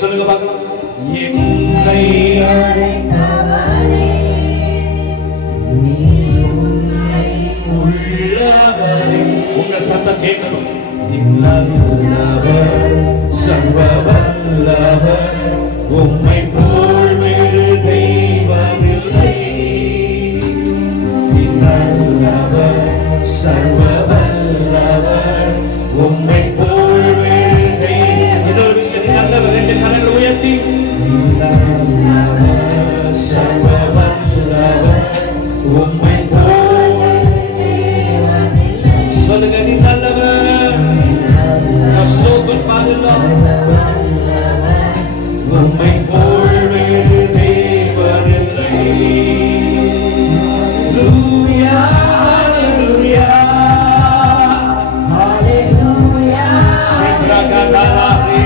சொல்லுங்க பார்க்கலாம். என்னை அழைத்தவரே உள்ளவரே. உங்க சத்தம் கேட்கணும். நல்லவர் சர்வ வல்லவர், உம்மை போல் வேறு தெய்வமில்லை. நல்லவர் சர்வ வல்லவர், உம்மை போல் வேறு தெய்வம். இன்னொரு விஷயம், நல்லவர் ரெண்டு கரங்களை உயர்த்தி நல்லவர் சர்வ வல்லவர், உம்மை போல் சொல்லுங்க. நீ நல்லவர். So good Father Lord, உம்மை போல் வேறு தேவனில்லை. Hallelujah, hallelujah, hallelujah. Shibragadala re,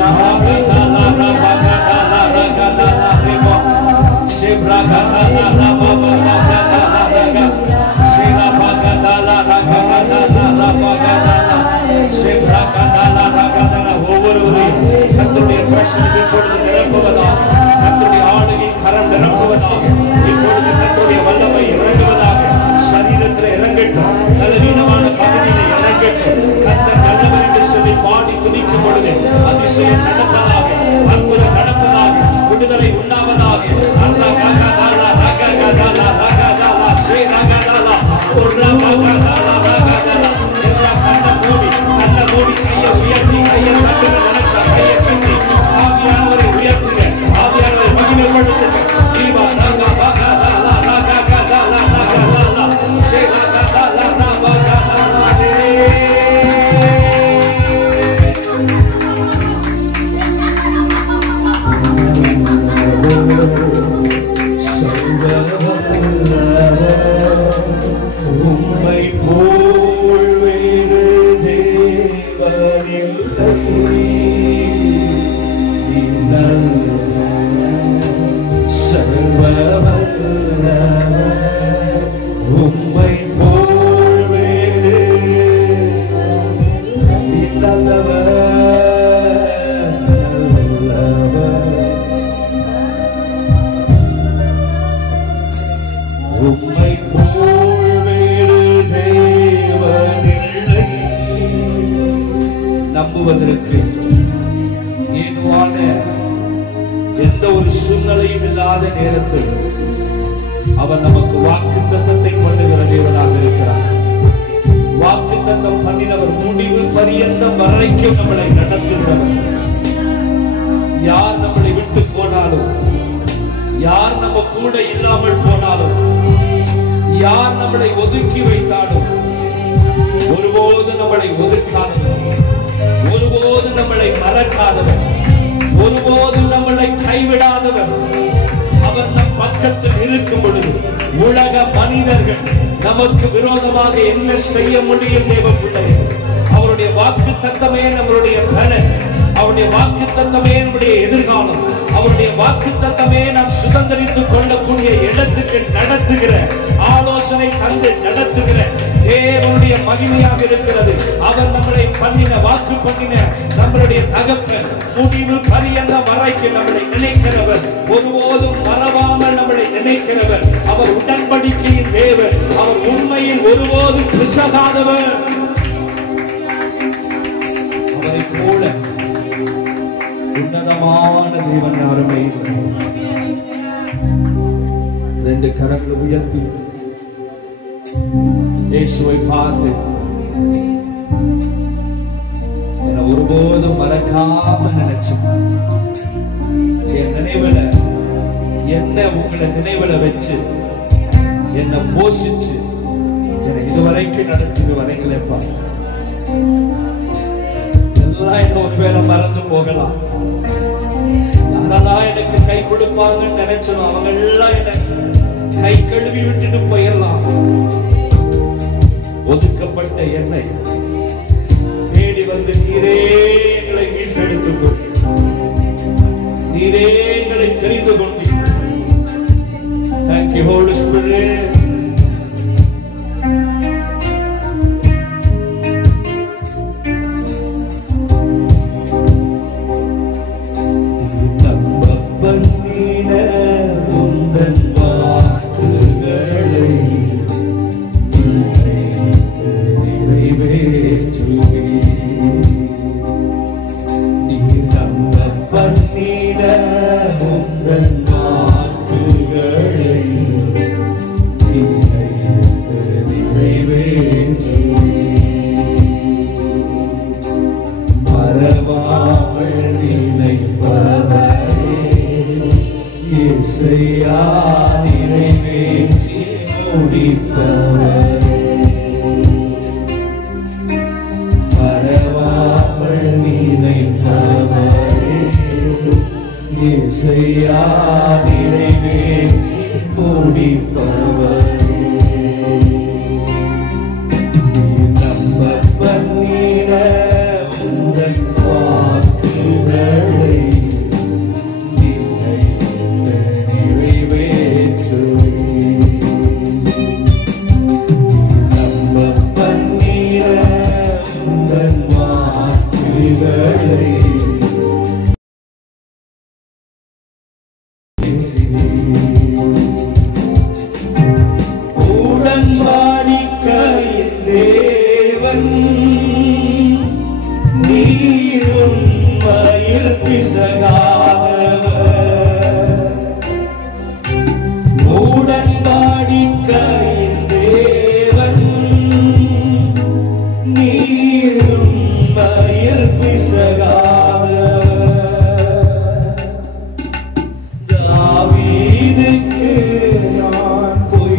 rabagadala, rabagadala, ragadala rebo. Shibragadala, rabagadala, ragadala, shirabagadala, rabagadala, rabagadala. ஒவ்வொருவரையும் கர்த்தருடைய பிரசன்னம் இப்பொழுது நிரப்புவதாக, கர்த்தருடைய ஆளுகை கரம் நிரப்புவதாக, இப்பொழுது கர்த்தருடைய வல்லமை இறங்குவதாக. சரீரத்தில் இறங்கட்டும், பலவீனமான பகுதியில் இறங்கட்டும். கர்த்தர் நல்லவர் என்று சொல்லி பாடி துதிக்கும் பொழுது அதிசயம் நடப்பதாக, அற்புதம் நடப்பதாக, விடுதலை உண்டாவதாக. கையை உயர்த்தி கையை கட்டுங்க. நினைச்சா கையை கட்டி ஆவியானவரை உயர்த்துங்க, ஆவியானவரை மகிமைப்படுத்துங்க. தீபா ராகா பாகா லா ராகா கா லா ராகா லா சேகா கா லா ராகா லா ரே. உம்மை போல் வேறு தேவனில்லை. சர்வ வல்லவர், உம்மை போல் வேறு நல்லவர். உம்மை போல் வேறு தேவனில்லை. நம்புவதற்கு ஏதுவான எந்த ஒரு சூழ்நிலையும் இல்லாத நேரத்தில் அவர் நமக்கு வாக்குத்தத்தத்தை பண்ணுகிற தேவனாக இருக்கிறார். வாக்குத்தத்தம் பண்ணினவர் முடிவு பரியந்தம் வரைக்கும் நம்மளை நடத்துகிறவர். யார் நம்மளை விட்டு போனாலும், யார் நம்ம கூட இல்லாமல் போனாலும், யார் நம்மளை ஒதுக்கி வைத்தாலும் ஒருபோது நம்மளை ஒதுக்காதவர், ஒருபோது நம்மளை மறக்காதவர், ஒருபோது நம்மளை கைவிடாதவர். அவர் நம் பக்கத்தில் இருக்கும் பொழுது உலக மனிதர்கள் நமக்கு விரோதமாக என்ன செய்ய முடியும்? தேவ பிள்ளைகள், அவருடைய வாக்கு தத்தமே நம்மளுடைய பலன், அவருடைய வாக்கு தத்தமே நம்முடைய எதிர்காலம், அவருடைய வாக்கு தத்தமே நாம் சுதந்திரித்துக் கொள்ளக்கூடிய இடத்துக்கு நடத்துகிற, ஆலோசனை தந்து நடத்துகிற தேவனுடைய மகிமையாக இருக்கிறது. அவர் நம்மளை பண்ணின வாக்கு பண்ணின நம்மளுடைய தகப்பன் முடிவு பரியந்த வரைக்கும் நம்மளை நினைக்கிறவர், ஒருபோதும் மறவாமல் நம்மளை நினைக்கிறவர். அவர் உடன்படிக்கையின் தேவன், அவர் உண்மையில் ஒருபோதும் பிசகாதவர். அவரை போல உன்னதமான தேவன் யாருமே இல்லை. ரெண்டு கரங்களை உயர்த்தி இயேசுவை பார்த்து, என்னை ஒருபோதும் மறக்காம நினைச்சு என் நினைவுல என்ன உங்களை நினைவுல வச்சு என்னை போஷிச்சு என்னை இதுவரைக்கும் நடத்திட்டு வரீங்களேப்பா. எல்லாம் என்ன ஒருவேளை மறந்து போகலாம், யாரெல்லாம் எனக்கு கை கொடுப்பாங்கன்னு நினைச்சோம் அவங்க எல்லாம் எனக்கு கை கழுவி விட்டுட்டு போயிடலாம். ஒதுக்கப்பட்ட என்னை தேடி வந்து நீரே எங்களை மீட்டெடுத்துக் கொண்டு, நீரே எங்களை தெரிந்து கொண்டு. Thank you, Holy Spirit. பண்ணிட உந்தன் வாக்குகளை நினைத்து நிறைவேற்றுவே. மறவாமல் நினைப்பவரே இயேசையா நிறைவேற்றி முடிப்பவரே. மறவாமல் நினைப்பவரே இயேசையா நிறைவேற்றி முடிப்பவரே. நீ நம்ப பண்ணிட உந்தன் வாக்குகளை நினைத்து நிறைவேற்றுவே. நம்ப பண்ணிட உந்தன் வாக்குகளை உடன்படிக்கையின் தேவன் நீர் உண்மையில் பிசகாதவர். உடன்படிக்கையின் தேவன் நீர் உண்மையில் பிசகாதவர். தாவீதுக்கு நான் பொய்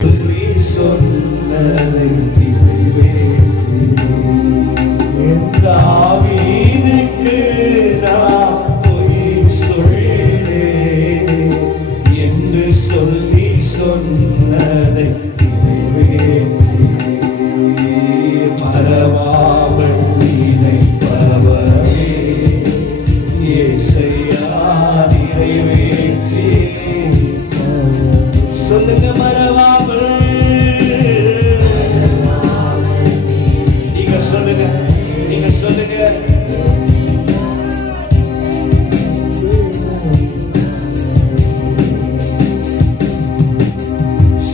சொல்லி சொன்னதை நிறைவேற்றினேன். தாவீதுக்கு நான் பொய் சொல்லேன் என்று சொல்லி சொன்னதை நிறைவேற்றினேன். மறவாமல் நினைப்பவரே இயேசையா நிறைவேற்றி. சொல்லுங்க மறவாமல். நீங்க சொல்லுங்க, நீங்க சொல்லுங்க.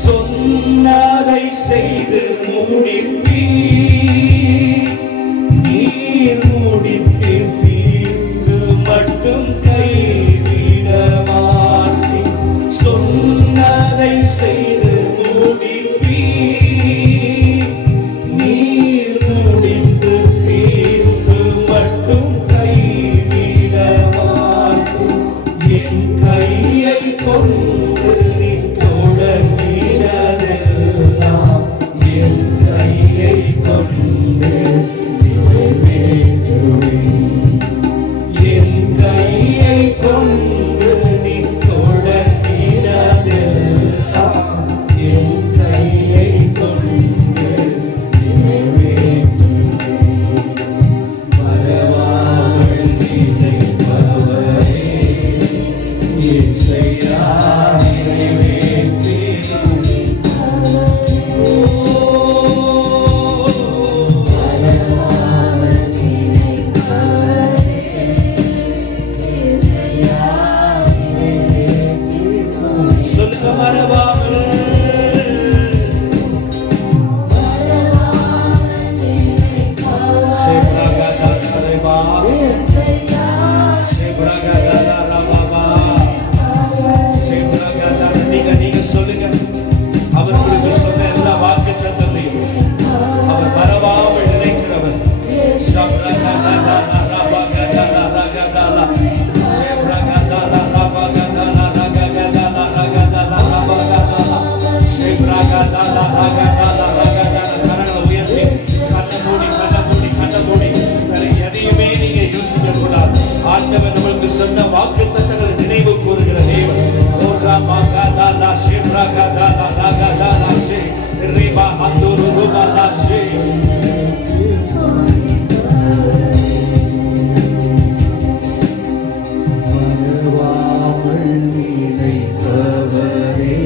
சொன்னதை செய்து முடிப்பீர், நீர் முடித்தீர்க்கு மட்டும் கைவிட மாட்டீர். சொன்னதை செய்து முடிப்பீர், நீர் முடித்து தீர்க்கு மட்டும் கைவிட மாட்டீர். என் கையை கொண்டு நீ தொடங்கினதெல்லாம் என் கையை கொண்டு நிறைவேற்றுவே. என் கையை கொண்டு நீ தொடங்கினதெல்லாம் என் கையை கொண்டு நிறைவேற்றுவே. மறவாமல் நினைப்பவரே இயேசையா நிறைவேற்றி. சொல்லுங்க மறவாமல். நீங்க சொல்லுங்க. அவர்களுக்கு சொன்ன எல்லா வாக்குத்தத்தத்தையும் அவர் மறவாமல் நினைக்கிறவர். உயர்த்தி கண்ண மூடி எதையுமே நீங்க யோசிக்க கூடாது. ஆண்டவர் நம்மளுக்கு சொன்ன வாக்குத்தத்தங்களை நினைவு கூறுகிற தேவன். மறவாமல் நினைப்பவரே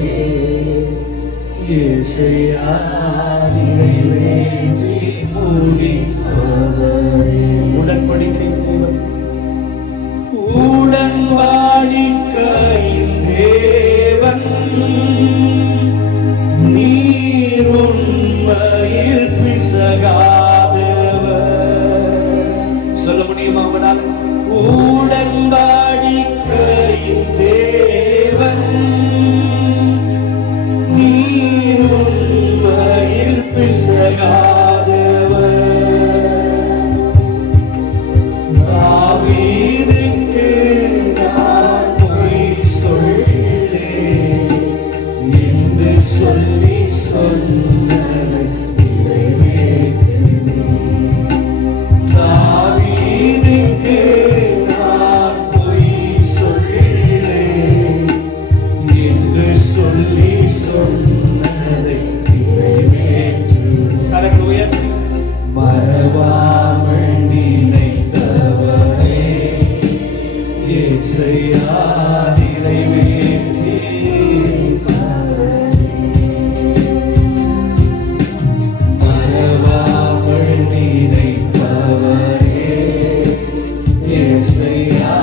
இயேசையா நிறைவேற்றி முடிப்பவரே. உடன்படிக்கையின் தேவன், உடன்படிக்கையின் தேவன் நீர் உண்மையில் பிசகாதவர். இயேசையா நிறைவேற்றி மறவாமல் நினைப்பவரே இயேசையா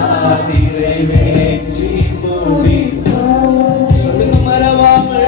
நிறைவேற்றி முடி சொல்லுங்க மறவாமல்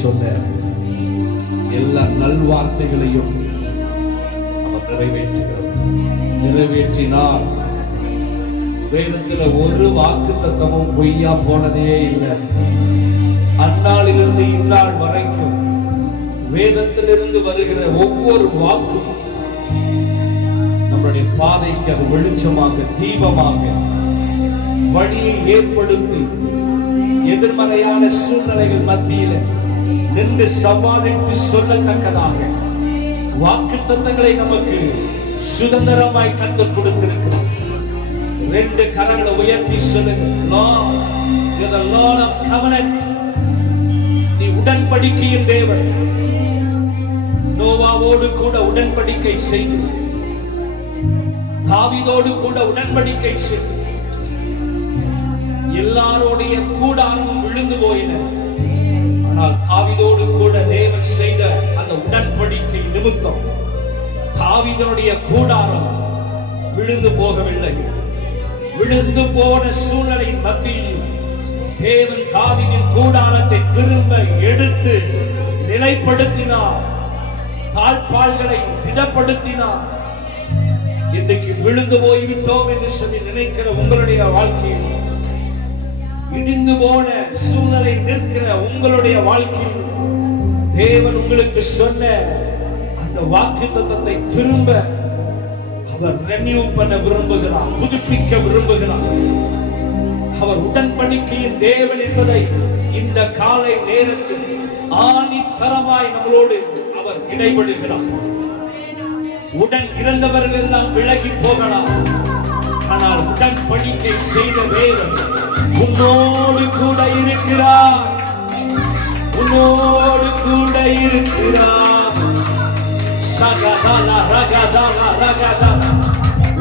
சொன்ன எல்லா நல்வார்த்தைகளையும் அவர் நிறைவேற்றினார். வேதத்தில் ஒரு வாக்கு தத்தமும் பொய்யா போனதே இல்லை. அந்நாளிலிருந்து இந்நாள் வரைக்கும் வேதத்திலிருந்து வருகிற ஒவ்வொரு வாக்கும் நம்முடைய பாதைக்கு அது வெளிச்சமாக தீபமாக வழியை ஏற்படுத்தி எதிர்மறையான சூழ்நிலைகள் மத்தியில நின்று சவாலிட்டு சொல்லத்தக்கதாக வாக்குத்தத்தங்களை நமக்கு சுதந்திரமாய் கற்றுக் கொடுத்திருக்கிறார். ரெண்டு கரங்களை உயர்த்தி சொல்லுங்க, Lord, you're the Lord of covenant. நீ உடன்படிக்கையின் தேவன். நோவாவோடு கூட உடன்படிக்கை செய்து, தாவீதோடு கூட உடன்படிக்கை செய்து, எல்லாரோடைய கூடாரமும் விழுந்து போயின. ஆனால் தாவீதோடு கூட தேவன் செய்த அந்த உடன்படிக்கை நிமித்தம் தாவீதனுடைய கூடாரம் விழுந்து போகவில்லை. விழுந்து போன சூழ்நிலையின் மத்தியில் தேவன் தாவீதின் கூடாரத்தை திரும்ப எடுத்து நிலைப்படுத்தினார். தாழ்பாள்களை திடப்படுத்தினார். இன்றைக்கு விழுந்து போய்விட்டோம் என்று சொல்லி நினைக்கிற உங்களுடைய வாழ்க்கையில், இடிந்து போன சூழ்நிலை நிற்கிற உங்களுடைய வாழ்க்கையில் தேவன் உங்களுக்கு சொன்ன அந்த வாக்குத்தத்தத்தை திரும்ப அவர் ரெனியூ பண்ண விரும்புகிறார், புதுப்பிக்க விரும்புகிறார். அவர் உடன்படிக்கையின் தேவன் என்பதை இந்த காலை நேரத்தில் ஆணித்தரமாய் நம்மளோடு அவர் இடைபடுகிறார். உடன் இருந்தவர்கள் எல்லாம் விலகி போகலாம், ஆனால் உடன்படிக்கை செய்த தேவன் உன்னோடு கூட இருக்கிறார், உன்னோடு கூட இருக்கிறார்.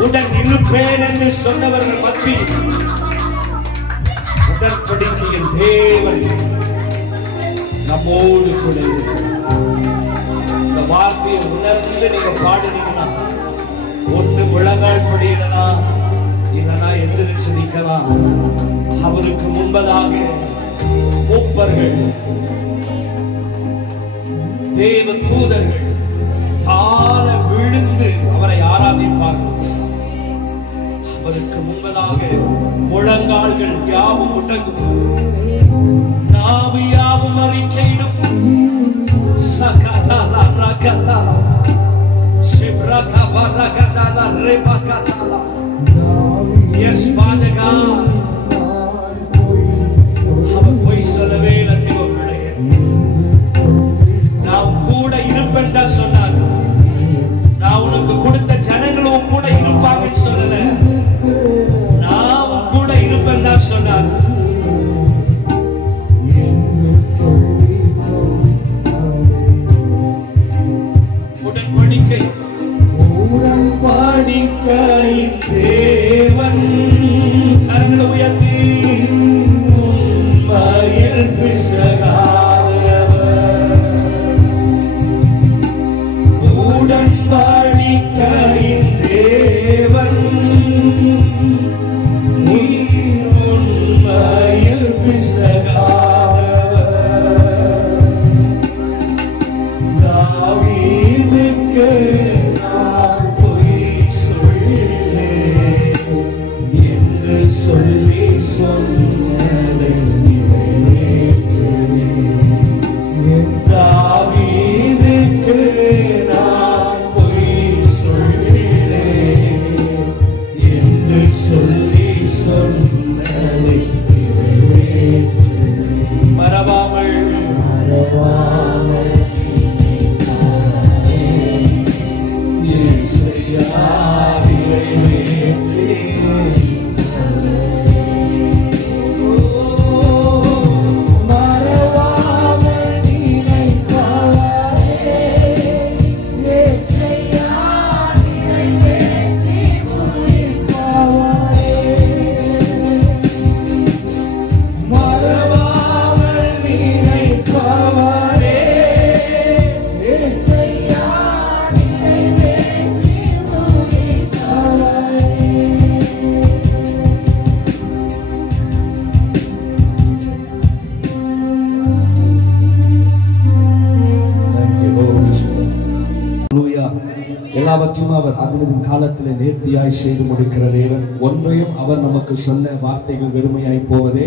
உடன் இருப்பேன் என்று சொன்னவர்கள் மத்தியில் உடன்படிக்கையின் தேவன் நம்மோடு கூட இருக்கிறார். இந்த வார்த்தையை உணர்ந்து நீங்க பாடுனீங்கன்னா ஒன்று முழங்கால் படியிடலாம், இல்லைன்னா எந்திரிச்சு நிற்கலாம். அவருக்கு முன்பதாக மூப்பர்கள், தேவ தூதர்கள் தாழ விழுந்து அவரை ஆராதிப்பார்கள். அவருக்கு முன்பதாக முழங்கால்கள் யாவும் முடங்கும், நாவு யாவும் அறிக்கையிடும். சகதலா ரகதலா சிப்ரகவரகதலா ரெபகதலா. Yes, Father God. அவர் பொய் சொல்லவே இல்லை. தேவ பிள்ளையே, நான் கூட இருப்பேன் தான் சொன்னார். நான் உனக்கு கொடுத்த ஜனங்களும் கூட இருப்பாங்கன்னு சொல்லல, நான் கூட இருப்பேன் தான் சொன்னார். உடன்படிக்கை உடன்படிக்கை தேவன் கருணை சொன்னதை நிறைவேற்றுவே. என் தாவீதுக்கு நான் பொய் சொல்லேன் என்று சொல்லி சொன்னதை நிறைவேற்றுவே. மறவாமல் எல்லாவற்றையும் அவர் அதினதின் காலத்திலே நேர்த்தியாய் செய்து முடிக்கிற தேவன். ஒன்றையும் அவர் நமக்கு சொன்ன வார்த்தைகள் வெறுமையாய் போவதே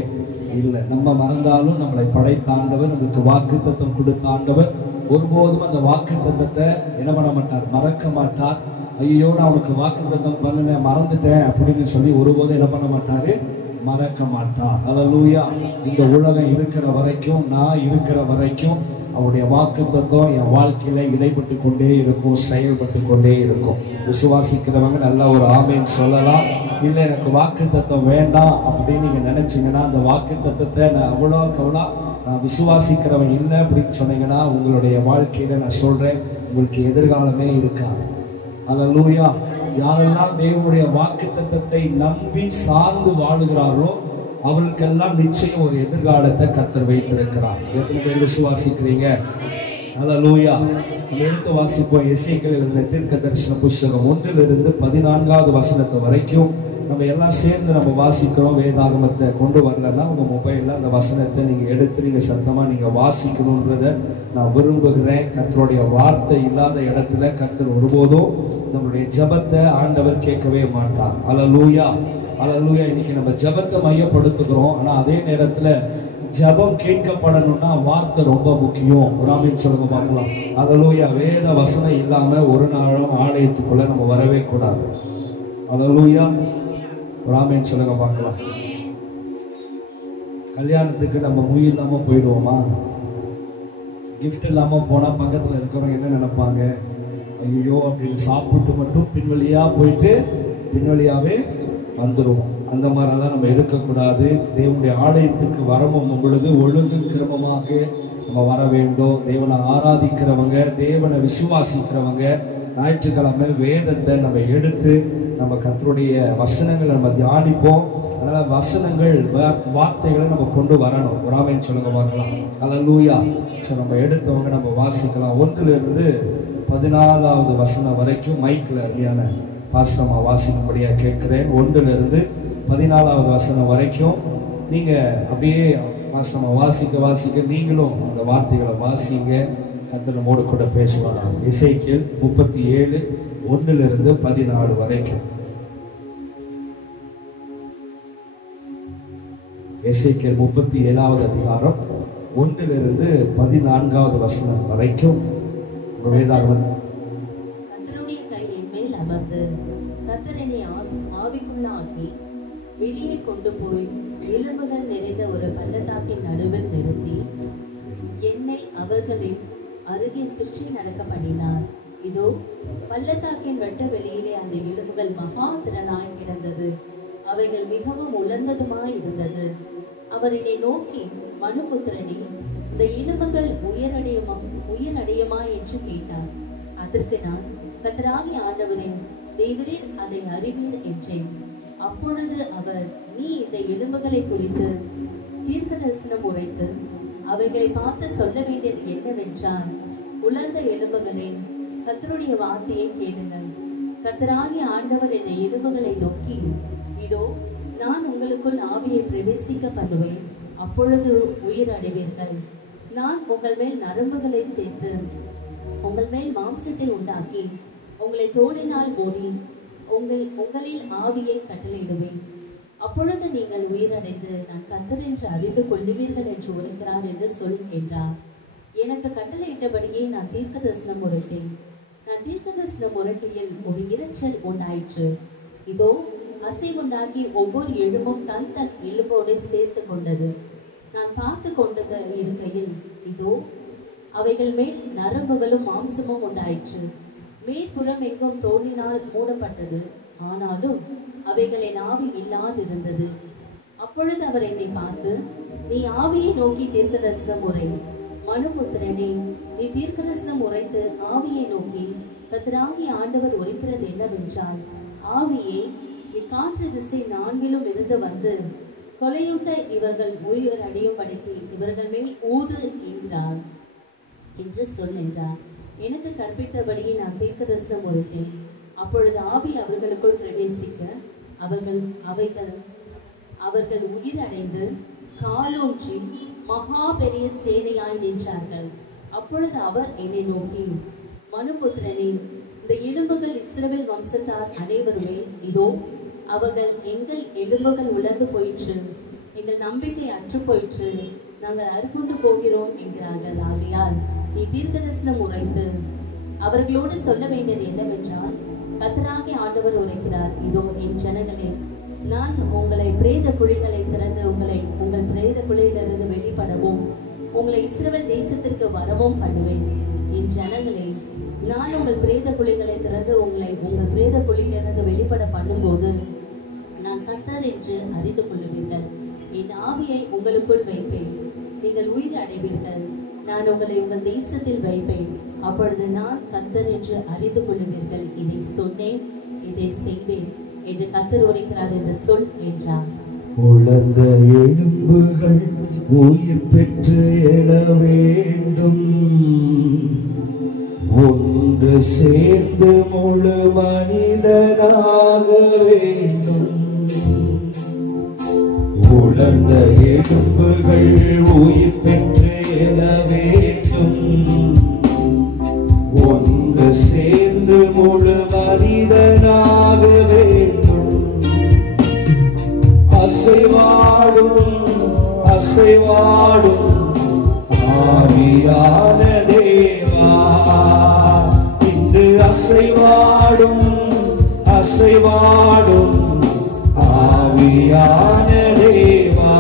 இல்லை. நம்ம மறந்தாலும் நம்மளை படைத்த ஆண்டவர், நம்மளுக்கு வாக்குத்தத்தம் கொடுத்த ஆண்டவர் ஒருபோதும் அந்த வாக்குத்தத்தத்தை என்ன பண்ண மாட்டார், மறக்க மாட்டார். ஐயோ நான் அவனுக்கு வாக்குத்தத்தம் பண்ணினேன் மறந்துட்டேன் அப்படின்னு சொல்லி ஒருபோதும் என்ன பண்ண மாட்டாரு, மறக்க மாட்டார். அல்லேலூயா. இந்த உலகம் இருக்கிற வரைக்கும், நான் இருக்கிற வரைக்கும் அவருடைய வாக்குத்தத்தம் என் வாழ்க்கையில இடைப்பட்டு கொண்டே இருக்கும், செயல்பட்டு கொண்டே இருக்கும். விசுவாசிக்கிறவங்க நல்லா ஒரு ஆமேன் சொல்லலாம். இல்லை எனக்கு வாக்குத்தத்தம் வேண்டாம் அப்படின்னு நீங்க நினைச்சீங்கன்னா, அந்த வாக்குத்தத்தத்தை நான் அவ்வளோ நான் விசுவாசிக்கிறவன் இல்லை அப்படின்னு சொன்னீங்கன்னா, உங்களுடைய வாழ்க்கையில நான் சொல்றேன், உங்களுக்கு எதிர்காலமே இருக்காது. அல்லேலூயா. யாரெல்லாம் தேவனுடைய வாக்குத்தத்தத்தை நம்பி சார்ந்து வாழுகிறார்களோ அவர்களுக்கெல்லாம் நிச்சயம் ஒரு எதிர்காலத்தை கர்த்தர் வைத்திருக்கிறார். எத்தனை பேர் விசுவாசிக்கிறீங்க? அல்லேலூயா. நம்ம எடுத்து வாசிப்போம். எசேக்கியேல் எழுதின தீர்க்கதரிசன புத்தகம் 1 14 வசனத்தை வரைக்கும் நம்ம எல்லாம் சேர்ந்து நம்ம வாசிக்கிறோம். வேதாகமத்தை கொண்டு வரலன்னா உங்க மொபைல்ல அந்த வசனத்தை நீங்க எடுத்து நீங்க சத்தமா நீங்க வாசிக்கணுன்றத நான் விரும்புகிறேன். கர்த்தருடைய வார்த்தை இல்லாத இடத்துல கர்த்தர் ஒருபோதும் நம்மளுடைய ஜெபத்தை ஆண்டவர் கேட்கவே மாட்டார். அல்லேலூயா. அல்லேலூயா. இன்னைக்கு நம்ம ஜெபத்தை மையப்படுத்துகிறோம். ஆனா அதே நேரத்துல ஜெபம் கேட்கப்படணும்னா வார்த்தை ரொம்ப முக்கியம். ஒரு ஆமீன் சொல்லுங்க பார்க்கலாம். அல்லேலூயா. வேத வசனம் இல்லாம ஒரு நாளும் ஆலயத்துக்குள்ள நம்ம வரவே கூடாது. அல்லேலூயா. ஒரு ஆமீன் சொல்லுங்க பார்க்கலாம். கல்யாணத்துக்கு நம்ம மொய் இல்லாம போயிடுவோமா? கிஃப்ட் இல்லாம போனா பக்கத்துல இருக்கிறவங்க என்ன நினைப்பாங்க? ஐயோ அப்படின்னு சாப்பிட்டு மட்டும் பின்வழியா போயிட்டு பின்வழியாவே வந்துடுவோம். அந்த மாதிரிலாம் நம்ம இருக்கக்கூடாது. தேவனுடைய ஆலயத்துக்கு வரவும் பொழுது ஒழுங்கு கிரமமாக நம்ம வர வேண்டும். தேவனை ஆராதிக்கிறவங்க, தேவனை விசுவாசிக்கிறவங்க ஞாயிற்றுக்கிழமை வேதத்தை நம்ம எடுத்து நம்ம கர்த்தருடைய வசனங்களை நம்ம தியானிப்போம். அதனால வசனங்கள் வார்த்தைகளை நம்ம கொண்டு வரணும். ஒரு ஆமேன் சொல்லுங்க பார்க்கலாம். அல்லேலூயா. ஸோ நம்ம எடுத்தவங்க நம்ம வாசிக்கலாம். 1 14 வசனம் வரைக்கும் மைக்கில் அப்படியான பாஸ்டமா வாசிக்கும்படியாக கேட்கிறேன். 1 14 வசனம் வரைக்கும் நீங்க அப்படியே பாஸ்டமா வாசிக்க நீங்களும் அந்த வார்த்தைகளை வாசிங்க. கர்த்தர் நம்மோடு கூட பேசுவாங்க. எசேக்கியேல் 37 1 14 வரைக்கும். எசேக்கியேல் 37 அதிகாரம் 1 14 வசனம் வரைக்கும் வேதாகமம். கர்த்தருடைய கையை மேல் அமர்ந்து கர்த்தர் என்னை ஆவிக்குள்ளாக்கி வெளியே கொண்டு போய் எலும்புகள் நிறைந்த ஒரு பள்ளத்தாக்கின் நடுவில் நிறுத்தி என்னை அவர்களின் அருகே சுற்றி நடக்க பண்ணினார். இதோ பள்ளத்தாக்கின் வெட்ட வெளியிலே அந்த எலும்புகள் மகா திரளாய் கிடந்தது. அவைகள் மிகவும் உலர்ந்ததுமாய் இருந்தது. அவர் என்னை நோக்கி, மனுபுத்திரனே, இந்த எலும்புகள் உயிரடையுமா என்று கேட்டார். அதற்கு நான், கர்த்தராகிய ஆண்டவரே, தேவரீர் அதை அறிவீர் என்றேன். அப்பொழுது அவர், நீ இந்த எலும்புகளை குறித்து தீர்க்க தரிசனம் உரைத்து அவைகளை பார்த்து சொல்ல வேண்டியது என்னவென்றால், உலர்ந்த எலும்புகளே, கர்த்தருடைய வார்த்தையை கேளுங்கள். கர்த்தராகிய ஆண்டவர் இந்த எலும்புகளை நோக்கி, இதோ நான் உங்களுக்குள் ஆவியை பிரவேசிக்க பண்ணுவேன். அப்பொழுது உயிர் அடைவீர்கள். நான் உங்கள் மேல் நரம்புகளை சேர்த்து உங்கள் மேல் மாம்சத்தை உண்டாக்கி உங்களை தோளினால் மூடி உங்களில் ஆவியை கட்டளையிடுவேன். அப்பொழுது நீங்கள் உயிரடைந்து நான் கர்த்தர் என்று அறிந்து கொள்ளுவீர்கள் என்று உரைக்கிறார் என்று சொல் என்றார். எனக்கு கட்டளையிட்டபடியே நான் தீர்க்க தரிசனம் உரைத்தேன். நான் தீர்க்க தரிசனம் உரைக்கையில் ஒரு இரைச்சல் உண்டாயிற்று. இதோ அசைவுண்டாகி ஒவ்வொரு எலும்பும் தன் தன் எலும்போடு சேர்த்து கொண்டது. நான் பார்த்து கொண்டு இருக்கையில் இதோ அவைகள் மேல் நரம்புகளும் மாம்சமும் உண்டாயிற்று. மேற்புறம் எங்கும் தோலினால் மூடப்பட்டது. ஆனாலும் அவைகளின் ஆவி இல்லாதிருந்தது. அப்பொழுது அவர் என்னை பார்த்து, நீ ஆவியை நோக்கி தீர்க்க தரிசனம் உரை. மனுபுத்திரனே, நீ தீர்க்க தரிசனம் உரைத்து ஆவியை நோக்கி கர்த்தராகிய ஆண்டவர் உரைக்கிறது என்னவென்றால், ஆவியே, நீ காற்று திசை நான்கிலும் இருந்து வந்து கொலையுண்ட இவர்கள் உயிர் அடையும்படிக்கு இவர்கள் மேல் ஊது என்கிறார் என்று சொல் என்றார். எனக்கு கற்பித்தபடியே நான் தீர்க்க தரிசனம் உரைத்தேன். அப்பொழுது ஆவி அவர்களுக்குள் பிரவேசிக்க அவர்கள் உயிரடைந்து காலூன்றி மகா பெரிய சேனையாய் நின்றார்கள். அப்பொழுது அவர் என்னை நோக்கி, மனுபுத்திரனே, இந்த எலும்புகள் இஸ்ரவேல் வம்சத்தார் அனைவருமே இதோ அவர்கள் எங்கள் எலும்புகள் உலர்ந்து போயிற்று, எங்கள் நம்பிக்கை அற்று போயிற்று, நாங்கள் அறுப்புண்டு போகிறோம் என்கிறார்கள். ஆகையால் நீ தீர்க்க தரிசனம் உரைத்து அவர்களோடு சொல்ல வேண்டியது என்னவென்றால், கர்த்தராகிய ஆண்டவர் உரைக்கிறார், இதோ என் ஜனங்களே, நான் உங்களை பிரேத குழிகளை திறந்து உங்கள் பிரேத குழியிலிருந்து வெளிப்படவும் உங்களை இஸ்ரவேல் தேசத்திற்கு வரவும் பண்ணுவேன். என் ஜனங்களே, நான் உங்கள் பிரேத குழிகளை திறந்து உங்கள் பிரேத குழியிலிருந்து வெளிப்பட பண்ணும்போது நான் கர்த்தர் என்று அறிந்து கொள்ளுவீர்கள். என் ஆவியை உங்களுக்குள் வைப்பேன், நீங்கள் உயிர் அடைவீர்கள். நான் உங்களை உங்கள் தேசத்தில் வைப்பேன். அப்பொழுது நான் கர்த்தர் என்று அறிந்து கொள்ளுவீர்கள். இதை சொன்னேன், இதை செய்வேன் என்று கர்த்தர் உரைக்கிறார் என்று சொல் என்றார். உலர்ந்த எலும்புகள் உயிர் பெற்று எழ வேண்டும், ஒன்று சேர்ந்து முழு மனிதனாக வேண்டும். உலர்ந்த எலும்புகள் உயிர் பெற்று எழ வேண்டும், ஒன்று சேர்ந்து முழு மனிதனாக வேண்டும். அசைவாடும் அசைவாடும் ஆவியான தேவா, இன்று அசைவாடும் அசைவாடும் ஆவியான தேவா.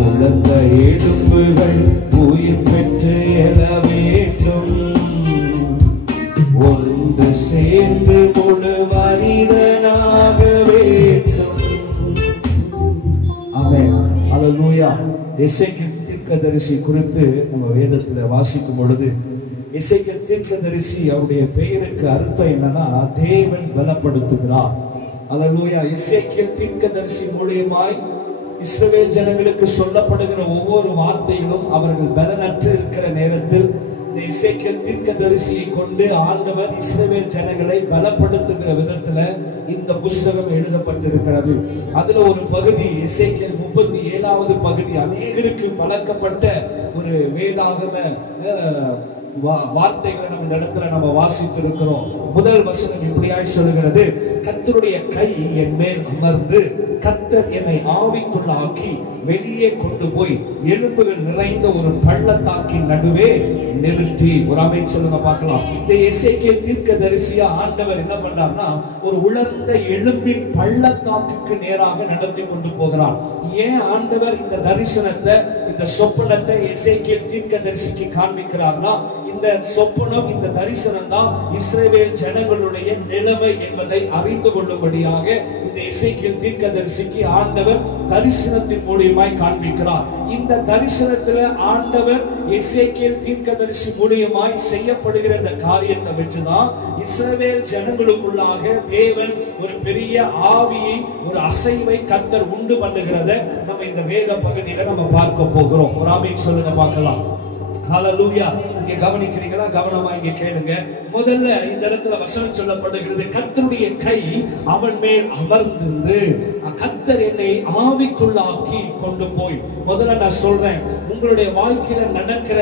உலர்ந்த எலும்புகள் உயிர் பெற்று எழ வேண்டும், ஒன்று சேர்ந்து முழு மனிதனாக வேண்டும். ஆமென். அல்லேலூயா. எசேக்கியேல் தீர்க்கதரிசி குறித்து நம்ம வேதத்துல வாசிக்கும் பொழுது, எசேக்கியேல் தீர்க்கதரிசி அவருடைய பெயருக்கு அர்த்தம் என்னன்னா, தேவன் பலப்படுத்துகிறார். அல்லேலூயா. எசேக்கியேல் தீர்க்கதரிசி மூலமாய் இஸ்ரவேல் ஜனங்களுக்கு சொல்லப்படுகிற ஒவ்வொரு வார்த்தைகளும் அவர்கள் பலனற்று இருக்கிற நேரத்தில் இந்த எசேக்கியேல் தீர்க்கதரிசியை கொண்டு ஆண்டவர் இஸ்ரவேல் ஜனங்களை பலப்படுத்துகிற விதத்துல இந்த புத்தகம் எழுதப்பட்டிருக்கிறது. அதுல ஒரு பகுதி எசேக்கியேல் 37வது பகுதி அநேகருக்கு பழக்கப்பட்ட ஒரு வேதாகம வார்த்தைகளை நம்ம இந்த இடத்துல நம்ம வாசித்திருக்கிறோம். முதல் வசனம் இப்படியாய் சொல்லுகிறது, கர்த்தருடைய கை என் மேல் அமர்ந்து கர்த்தர் என்னை ஆவிக்குள்ள ஆக்கி வெளியே கொண்டு போய் எலும்புகள் நிறைந்த ஒரு பள்ளத்தாக்கின் நடுவே நிறுத்தி. ஒரு ஆமென் சொல்லுங்க பார்க்கலாம். இந்த எசேக்கியேல் தீர்க்கதரிசியா ஆண்டவர் என்ன பண்றார்னா, ஒரு உலர்ந்த எலும்பின் பள்ளத்தாக்குக்கு நேராக நடத்தி கொண்டு போகிறார். ஏன் ஆண்டவர் இந்த தரிசனத்தை, இந்த சொப்பனத்தை எசேக்கியேல் தீர்க்கதரிசிக்கு காண்பிக்கிறார்னா, இந்த சொப்பனம், இந்த தரிசனம் தான் இஸ்ரவேல் ஜனங்களுடைய நிலைமை என்பதை அறிந்து கொள்ளும்படியாக இந்த எசேக்கியேல் தீர்க்கதரிசிக்கு ஆண்டவர் தரிசனத்தின் மூலமாய் காண்பிக்கிறார். இந்த தரிசனத்துல ஆண்டவர் எசேக்கியேல் தீர்க்கதரிசி மூலமாய் செய்யப்படுகிற இந்த காரியத்தை வச்சுதான் இஸ்ரவேல் ஜனங்களுக்குள்ளாக தேவன் ஒரு பெரிய ஆவியை, ஒரு அசைவை கர்த்தர் உண்டு பண்ணுகிறத நம்ம இந்த வேத பகுதியில நம்ம பார்க்க போகிறோம். ஒரு ஆமென் சொல்லுங்க பார்க்கலாம். ஹalleluya. இங்க கவனிக்கிறீங்களா? கவனமா இங்க கேளுங்க. முதல்ல இந்த இடத்துல வசனம் சொல்லப்படுகிறது, கர்த்தருடைய கை அவன் மேல் அமர்ந்திருந்து கர்த்தர் என்னை ஆவிக்குள்ளாக்கி கொண்டு போய். முதல்ல நான் சொல்றேன், உங்களுடைய வாழ்க்கையில நடக்கிற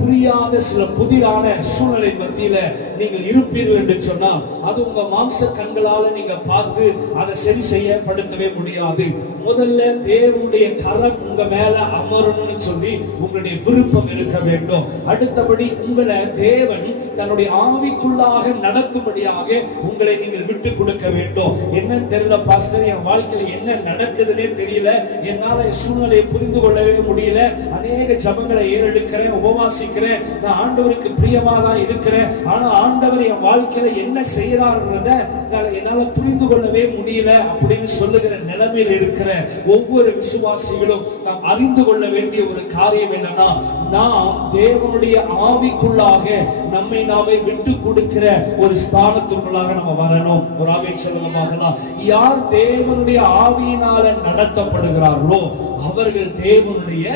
புரியாத சில புதிரான சூழ்நிலை மத்தியில நீங்கள் இருப்பீர்கள் என்று சொன்னா அது உங்க மாம்ச கண்களால நீங்க பார்த்து அதை சரி செய்யப்படுத்தவே முடியாது. முதல்ல தேவனுடைய கரம் உங்க மேல அமரணும்னு சொல்லி உங்களுடைய விருப்பம் இருக்க வேண்டும். அடுத்தபடி உங்களை தேவன் தன்னுடைய ஆவிக்குள்ளாக நடத்தும்படியாக உங்களை நீங்கள் விட்டு கொடுக்க வேண்டும். என்ன தெரியல பாஸ்டர், என் வாழ்க்கையில என்ன நடக்குதுன்னே தெரியல, என்னால சூழ்நிலையை புரிந்து கொள்ளவே முடியல, அநேக ஜபங்களை ஏறெடுக்கிறேன், உபவாசிக்கிறேன், நான் ஆண்டவருக்கு பிரியமா தான் இருக்கிறேன், ஆனா ஆண்டவர் என் வாழ்க்கையில என்ன செய்யறாருன்றத என்னால புரிந்து கொள்ளவே முடியல அப்படின்னு சொல்லுகிற நிலைமையில் இருக்கிற ஒவ்வொரு விசுவாசிகளும் நாம் அறிந்து கொள்ள வேண்டிய ஒரு காரியம் என்னன்னா, நாம் தேவனுடைய ஆவிக்குள்ளாக நம்மை நாமே விட்டு கொடுக்கிற ஒரு ஸ்தானத்துக்குள்ளாக நம்ம வரணும். ஒரு ஆவியை சொல்லுங்க, யார் தேவனுடைய ஆவியினால நடத்தப்படுகிறார்களோ அவர்கள் தேவனுடைய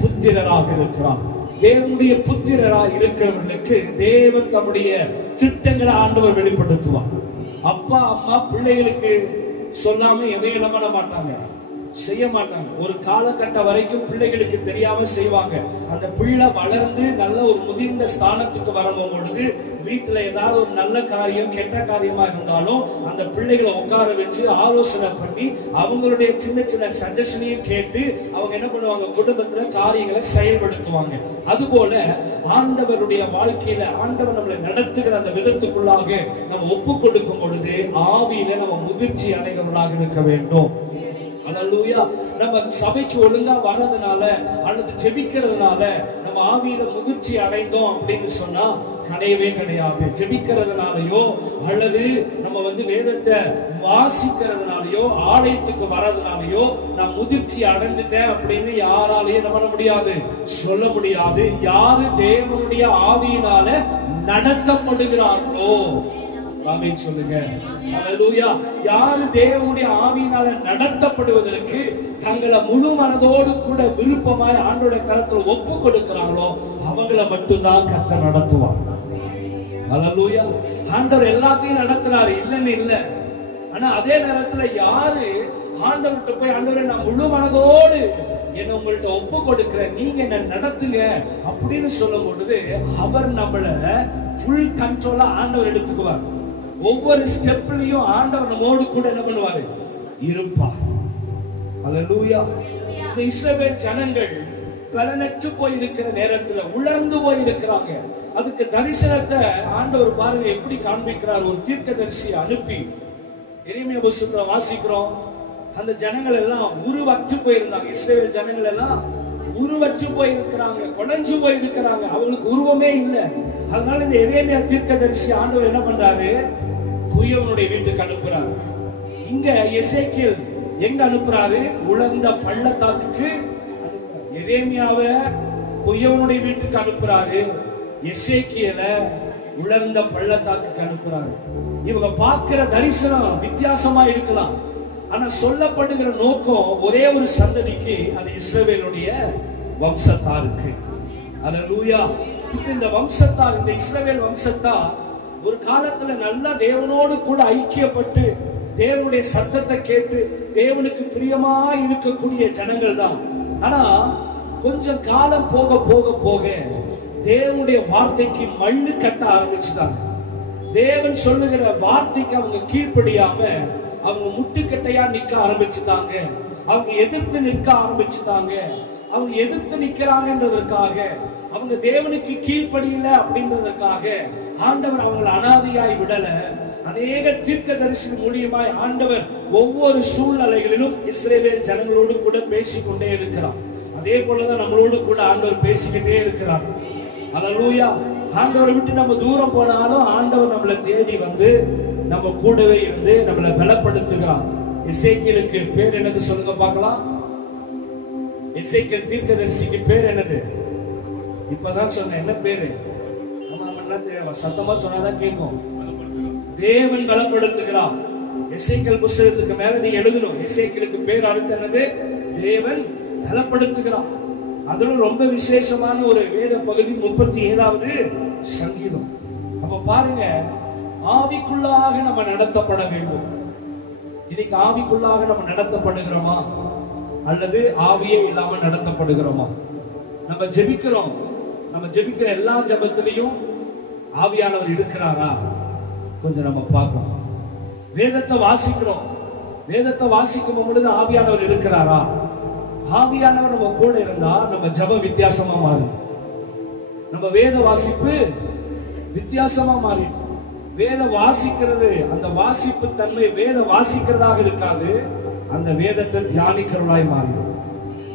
புத்திரராக இருக்கிறார். தேவனுடைய புத்திரராக இருக்கிறவர்களுக்கு தேவன் தம்முடைய திட்டங்களை ஆண்டவர் வெளிப்படுத்துவார். அப்பா அம்மா பிள்ளைகளுக்கு சொல்லாம எதையும் பண்ண மாட்டாங்க, செய்ய மாட்டாங்க. ஒரு காலகட்டம் வரைக்கும் பிள்ளைகளுக்கு தெரியாம செய்வாங்க. அந்த பிள்ளை வளர்ந்து நல்ல ஒரு முதிர்ந்த ஸ்தானத்துக்கு வரணும் பொழுது வீட்டுல ஏதாவது ஒரு நல்ல காரியம் கெட்ட காரியமா இருந்தாலும் அந்த பிள்ளைகளை உட்கார வச்சு ஆலோசனை பண்ணி அவங்களுடைய சின்ன சின்ன சஜஷனையும் கேட்டு அவங்க என்ன பண்ணுவாங்க, குடும்பத்துல காரியங்களை செயல்படுத்துவாங்க. அதுபோல ஆண்டவருடைய வாழ்க்கையில ஆண்டவர் நம்மளை நடத்துகிற அந்த விதத்துக்குள்ளாக நம்ம ஒப்பு கொடுக்கும் பொழுது ஆவியில நம்ம முதிர்ச்சி அடைகிறவர்களாக இருக்க வேண்டும். அல்லேலூயா. நம்ம சபைக்கு ஒழுங்கா வர்றதுனால அல்லது ஜெபிக்கிறதுனால நம்ம ஆவியில முதிர்ச்சி அடைந்தோம் அப்படின்னு சொன்னா கிடையவே கிடையாது. ஜெபிக்கிறதுனாலயோ அல்லது நம்ம வேதத்தை வாசிக்கிறதுனாலயோ ஆலயத்துக்கு வர்றதுனாலயோ நான் முதிர்ச்சி அடைஞ்சிட்டேன் அப்படின்னு யாராலையும் என்ன பண்ண முடியாது, சொல்ல முடியாது. யாரு தேவனுடைய ஆவியினால நடத்தப்படுகிறார்களோ ஆமென் சொல்லுங்க. அல்லேலூயா. யாரு தேவனுடைய ஆவியினால நடத்தப்படுவதற்கு தங்களை முழு மனதோடு கூட விருப்பமாய் ஆண்டவருடைய கரத்துல ஒப்பு கொடுக்கிறாங்களோ அவங்கள மட்டும்தான் கர்த்தர் நடத்துவார். அல்லேலூயா. ஆண்டவர் எல்லாத்தையும் நடத்துறாரு, இல்லன்னு இல்ல. ஆனா அதே நேரத்துல யாரு ஆண்டவர்கிட்ட போய் ஆண்டவரை நான் முழு மனதோடு என்ன உங்கள்கிட்ட ஒப்பு கொடுக்கிறேன், நீங்க என்ன நடத்துங்க அப்படின்னு சொல்லும் பொழுது அவர் நம்மள ஃபுல் கண்ட்ரோலா ஆண்டவர் எடுத்துக்குவார். ஒவ்வொரு ஸ்டெப்லயும் ஆண்டவர் நம்மோடு கூட என்ன பண்ணுவாரு, இருப்பார். அல்லேலூயா. இந்த இஸ்ரவேல் ஜனங்கள் பலனற்று போய் இருக்கிற நேரத்துல உலர்ந்து போய் இருக்கிறாங்க. அதுக்கு தரிசனத்தை ஆண்டவர் பாருங்க எப்படி காண்பிக்கிறார். ஒரு தீர்க்கதரிசியை அனுப்பி எரேமியா புத்தகத்துல வாசிக்கிறோம், அந்த ஜனங்கள் எல்லாம் உருவற்று போயிருந்தாங்க. இஸ்ரவேல் ஜனங்கள் எல்லாம் உருவற்று போய் இருக்கிறாங்க, குலைஞ்சு போய் இருக்கிறாங்க, அவங்களுக்கு உருவமே இல்லை. அதனால இந்த எரேமியா தீர்க்கதரிசி ஆண்டவர் என்ன பண்றாரு, குயவனுடைய வீட்டுக்கு அனுப்புறாரு. இங்க எசேக்கியேல் எங்க அனுப்புறாரு, உலர்ந்த பள்ளத்தாக்குக்கு. எரேமியாவை குயவனுடைய வீட்டுக்கு அனுப்புறாரு, எசேக்கியேலை உலர்ந்த பள்ளத்தாக்குக்கு அனுப்புறாரு. இவங்க பார்க்கிற தரிசனம் வித்தியாசமா இருக்கலாம், ஆனா சொல்லப்படுகிற நோக்கம் ஒரே ஒரு சந்ததிக்கு, அது இஸ்ரவேலுடைய வம்சத்தாருக்கு. அல்லேலூயா. இப்ப இந்த வம்சத்தார், இந்த இஸ்ரவேல் வம்சத்தார் ஒரு காலத்துல நல்லா தேவனோடு கூட ஐக்கியப்பட்டு தேவனுடைய சத்தத்தை கேட்டு தேவனுக்கு பிரியமா இருக்கக்கூடிய ஜனங்கள் தான். ஆனா கொஞ்சம் காலம் போக போக போக தேவனுடைய வார்த்தைக்கு மண்ணு கட்ட ஆரம்பிச்சுட்டாங்க. தேவன் சொல்லுகிற வார்த்தைக்கு அவங்க கீழ்ப்படியாம அவங்க முட்டுக்கட்டையா நிக்க ஆரம்பிச்சுட்டாங்க. அவங்க எதிர்த்து நிற்க ஆரம்பிச்சுட்டாங்க. அவங்க எதிர்த்து நிக்கிறாங்கன்றதற்காக, அவங்க தேவனுக்கு கீழ்ப்படியல அப்படின்றதற்காக ஆண்டவர் அவங்களை அனாதையாய் விடல. அநேக தீர்க்கதரிசி மூலியமாய் ஆண்டவர் ஒவ்வொரு சூழ்நிலைகளிலும் இஸ்ரவேல் ஜனங்களோடு கூட பேசிக்கொண்டே இருக்கிறார். அதே போலதான் நம்மளோடு கூட ஆண்டவர் பேசிக்கிட்டே இருக்கிறார். அல்லேலூயா. ஆண்டவரை விட்டு நம்ம தூரம் போனாலும் ஆண்டவர் நம்மளை தேடி வந்து நம்ம கூடவே இருந்து நம்மளை பலப்படுத்துகிறார். எசேக்கியேலுக்கு பேர் என்னது சொல்லுங்க பார்க்கலாம். எசேக்கியேல் தீர்க்கதரிசிக்கு பேர் என்னது? இப்பதான் சொன்னேன், என்ன பேரு? சத்தமா சொன்னாதான் கேட்கும். தேவன் பலப்படுத்துகிறார். எசேக்கியேல் புத்தகத்துக்கு மேல நீ எழுதணும், எசேக்கியேலுக்கு பேர் அடுத்து என்னது? தேவன் பலப்படுத்துகிறார். அதுல ரொம்ப விசேஷமான ஒரு வேத பகுதி 37வது சங்கீதம். அப்ப பாருங்க, ஆவிக்குள்ளாக நம்ம நடத்தப்பட வேண்டும். இன்னைக்கு ஆவிக்குள்ளாக நம்ம நடத்தப்படுகிறோமா அல்லது ஆவியே இல்லாம நடத்தப்படுகிறோமா? நம்ம ஜெபிக்கிறோம், நம்ம ஜெபிக்கிற எல்லா ஜெபத்திலையும் ஆவியானவர் இருக்கிறாரா? கொஞ்சம் நம்ம பார்க்கணும். வேதத்தை வாசிக்கிறோம், வேதத்தை வாசிக்கும் பொழுது ஆவியானவர் இருக்கிறாரா? ஆவியானவர் நம்ம கூட இருந்தா நம்ம ஜெபம் வித்தியாசமா மாறும், நம்ம வேத வாசிப்பு வித்தியாசமா மாறும். வேத வாசிக்கிறது, அந்த வாசிப்பு தன்மை வேத வாசிக்கிறதாக இருக்காது, அந்த வேதத்தை தியானிக்கிறவர்களாய் மாறிடும்.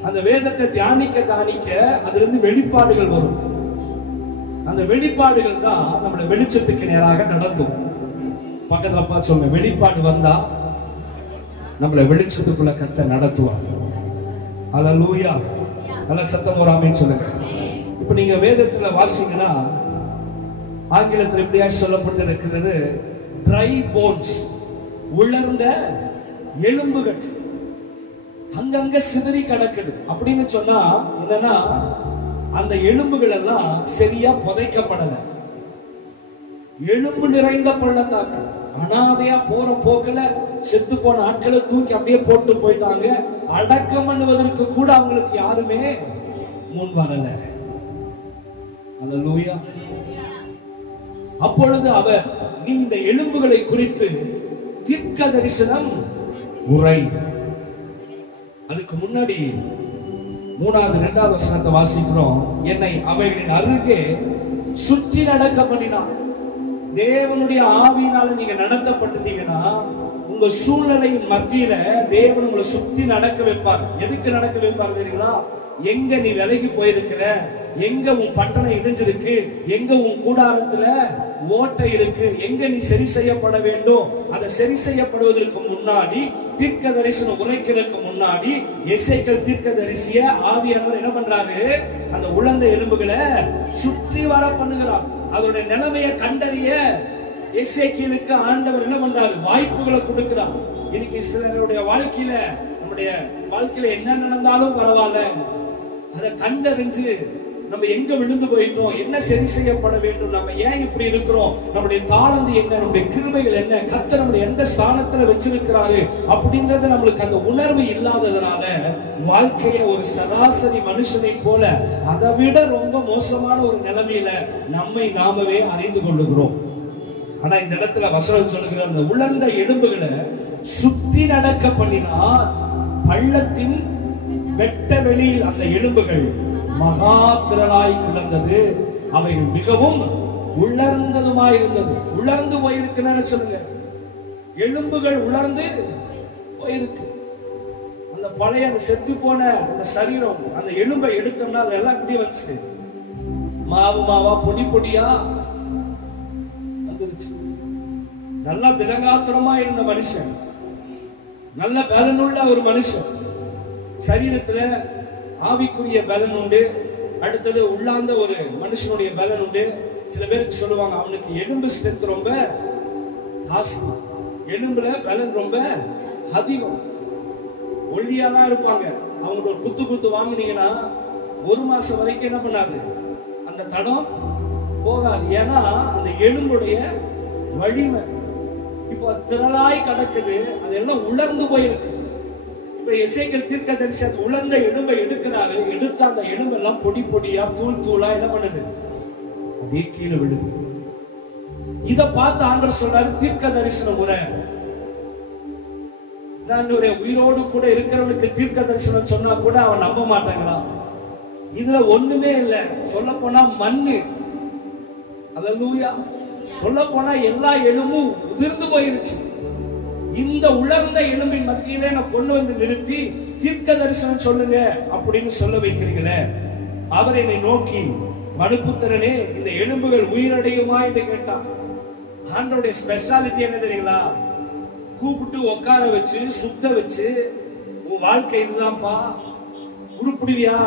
அந்த வேதத்தை தியானிக்க தியானிக்க அதுல இருந்து வெளிப்பாடுகள் வரும். அந்த வெளிப்பாடுகள் தான் நம்மளை வெளிச்சத்துக்கு நேராக நடத்தும். பக்கத்துல பார்த்து சொல்லுங்க, வெளிப்பாடு வந்தா நம்மளை வெளிச்சத்துக்குள்ள கர்த்தர் நடத்துவார். அல்லேலூயா. நல்ல சத்தம் ஒரு ஆமென் சொல்லுங்க. இப்ப நீங்க வேதத்துல வாசிங்கன்னா ஆங்கிலத்தில் எப்படியா சொல்லப்பட்டிருக்கிறது, dry bones, உலர்ந்த எலும்புகள் அங்கங்க சிதறி கிடக்குது அப்படின்னு சொன்னா என்னன்னா, அந்த எலும்புகள் எல்லாம் சரியா புதைக்கப்படல. எலும்பு நிறைந்த பள்ளத்தாக்கு, அனாதையா போற போக்குல செத்து போன ஆட்களை தூக்கி அப்படியே போட்டு போயிட்டாங்க. அடக்கம் பண்ணுவதற்கு கூட அவங்களுக்கு யாருமே முன் வரல. அல்லேலூயா. அப்பொழுது அவர், நீ இந்த எலும்புகளை குறித்து தீர்க்க தரிசனம் உரை. அதுக்கு முன்னாடி 3வது 2வது வசனத்தை வாசிக்கிறோம். என்னை அவைகளின் அருகே சுற்றி நடக்க பண்ணினான். தேவனுடைய ஆவியினால நீங்க நடத்தப்பட்டுட்டீங்கன்னா உங்க சூழ்நிலையின் மத்தியில தேவன் உங்களை சுத்தி நடக்க வைப்பார். எதுக்கு நடக்க வைப்பார் தெரியுங்களா? எங்க நீ விலகி போயிருக்கிற, எங்க உன் பட்டணம் இடிஞ்சிருக்கு, எங்க உன் கூடாரத்துல ஓட்டை இருக்கு, எங்க நீ சரி செய்யப்பட வேண்டும், அதை சரி செய்யப்படுவதற்கு முன்னாடி, தீர்க்க தரிசனம் உரைக்கிறதுக்கு முன்னாடி எசேக்கியேல் தீர்க்க தரிசிய ஆவியானவர் என்ன பண்றாரு, அந்த உலர்ந்த எலும்புகளை சுற்றி வர பண்ணுகிறார். அதோட நிலைமையை கண்டறிய எசேக்கியேலுக்கு ஆண்டவர் என்ன பண்றாரு, வாய்ப்புகளை கொடுக்கிறார். இன்னைக்கு சிலருடைய வாழ்க்கையில, நம்முடைய வாழ்க்கையில என்ன நடந்தாலும் பரவாயில்ல, அதை கண்டறிஞ்சு நம்ம எங்க விழுந்து போயிட்டோம், என்ன சரி செய்யப்பட வேண்டும், நம்ம ஏன் இப்படி இருக்கிறோம், நம்முடைய தாளந்து என்ன, நம்முடைய கிருபைகள் என்ன, கர்த்தர் நம்முடைய எந்த ஸ்தானத்துல வச்சிருக்கிறாரு அப்படின்றது நம்மளுக்கு அந்த உணர்வு இல்லாததுனால வாழ்க்கைய ஒரு சராசரி மனுஷனை போல அதை விட ரொம்ப மோசமான ஒரு நிலைமையில நம்மை நாமவே அறிந்து கொள்ளுகிறோம். ஆனா இந்த இடத்துல வசனம் சொல்லுகிற அந்த உலர்ந்த எலும்புகளை சுத்தி நடக்க பண்ணினா பள்ளத்தின் வெட்ட வெளியில் அந்த எலும்புகள் மகா திரளாய் கிடந்தது, அவைகள் மிகவும் உலர்ந்ததுமாயிருந்தது. உலர்ந்து போயிருக்குன்னு சொல்லுங்க, எலும்புகள் உலர்ந்து போயிருக்கு. அந்த பழைய அந்த செத்து போன அந்த சரீரம், அந்த எலும்பை எடுத்தோம்னா எல்லாம் இப்படி வந்துச்சு, மாவு மாவா பொடி பொடியா வந்துருச்சு. நல்லா திடகாத்திரமா இருந்த மனுஷன், நல்ல பலனுள்ள ஒரு மனுஷன், சரீரத்துல ஆவிக்குரிய பலன் உண்டு, அடுத்தது உள்ளார்ந்த ஒரு மனுஷனுடைய பலன் உண்டு. சில பேருக்கு சொல்லுவாங்க அவனுக்கு எலும்பு ஸ்ட்ரென்த் ரொம்ப ஜாஸ்தி, எலும்புல பலன் ரொம்ப அதிகம், ஒல்லியா தான் இருப்பாங்க. அவங்க ஒரு குத்து வாங்கினீங்கன்னா 1 மாசம் வரைக்கும் என்ன பண்ணாது, அந்த தடம் போகாது. ஏன்னா அந்த எலும்புடைய வலிமை இப்போ திரளாய் கிடக்குது, அதெல்லாம் உலர்ந்து போயிருக்கு. இப்ப எசேக்கியேல் தீர்க்கதரிசி அந்த உலர்ந்த எலும்பை எடுக்கிறாரு, எடுத்த அந்த எலும்பெல்லாம் பொடி பொடியா தூள் தூளா என்ன பண்ணுது, அப்படியே கீழே விழுது. இத பார்த்து ஆண்டவர் சொல்றாரு, தீர்க்க தரிசனம் உரை. உயிரோடு கூட இருக்கிறவனுக்கு தீர்க்க தரிசனம் சொன்னா கூட அவன் நம்ப மாட்டாங்களா? இதுல ஒண்ணுமே இல்ல, சொல்ல போனா மண்ணு. அல்லேலூயா. சொல்ல போனா எல்லா எலும்பும் உதிர்ந்து போயிருச்சு. இந்த உலர்ந்த எலும்பின் மத்தியிலே நான் கொண்டு வந்து நிறுத்தி தீர்க்க தரிசனம் சொல்லுங்க அப்படின்னு சொல்ல வைக்கிறீங்களே. அவர் என்னை நோக்கி, மனுபுத்திரனே, இந்த எலும்புகள் உயிரடையுமா என்று கேட்டான். ஆண்டவருடைய ஸ்பெஷாலிட்டி என்ன தெரியுங்களா? கூப்பிட்டு உட்கார வச்சு சுத்த வச்சு, உன் வாழ்க்கை இதுதான்ப்பா, உருப்பிடுவியா?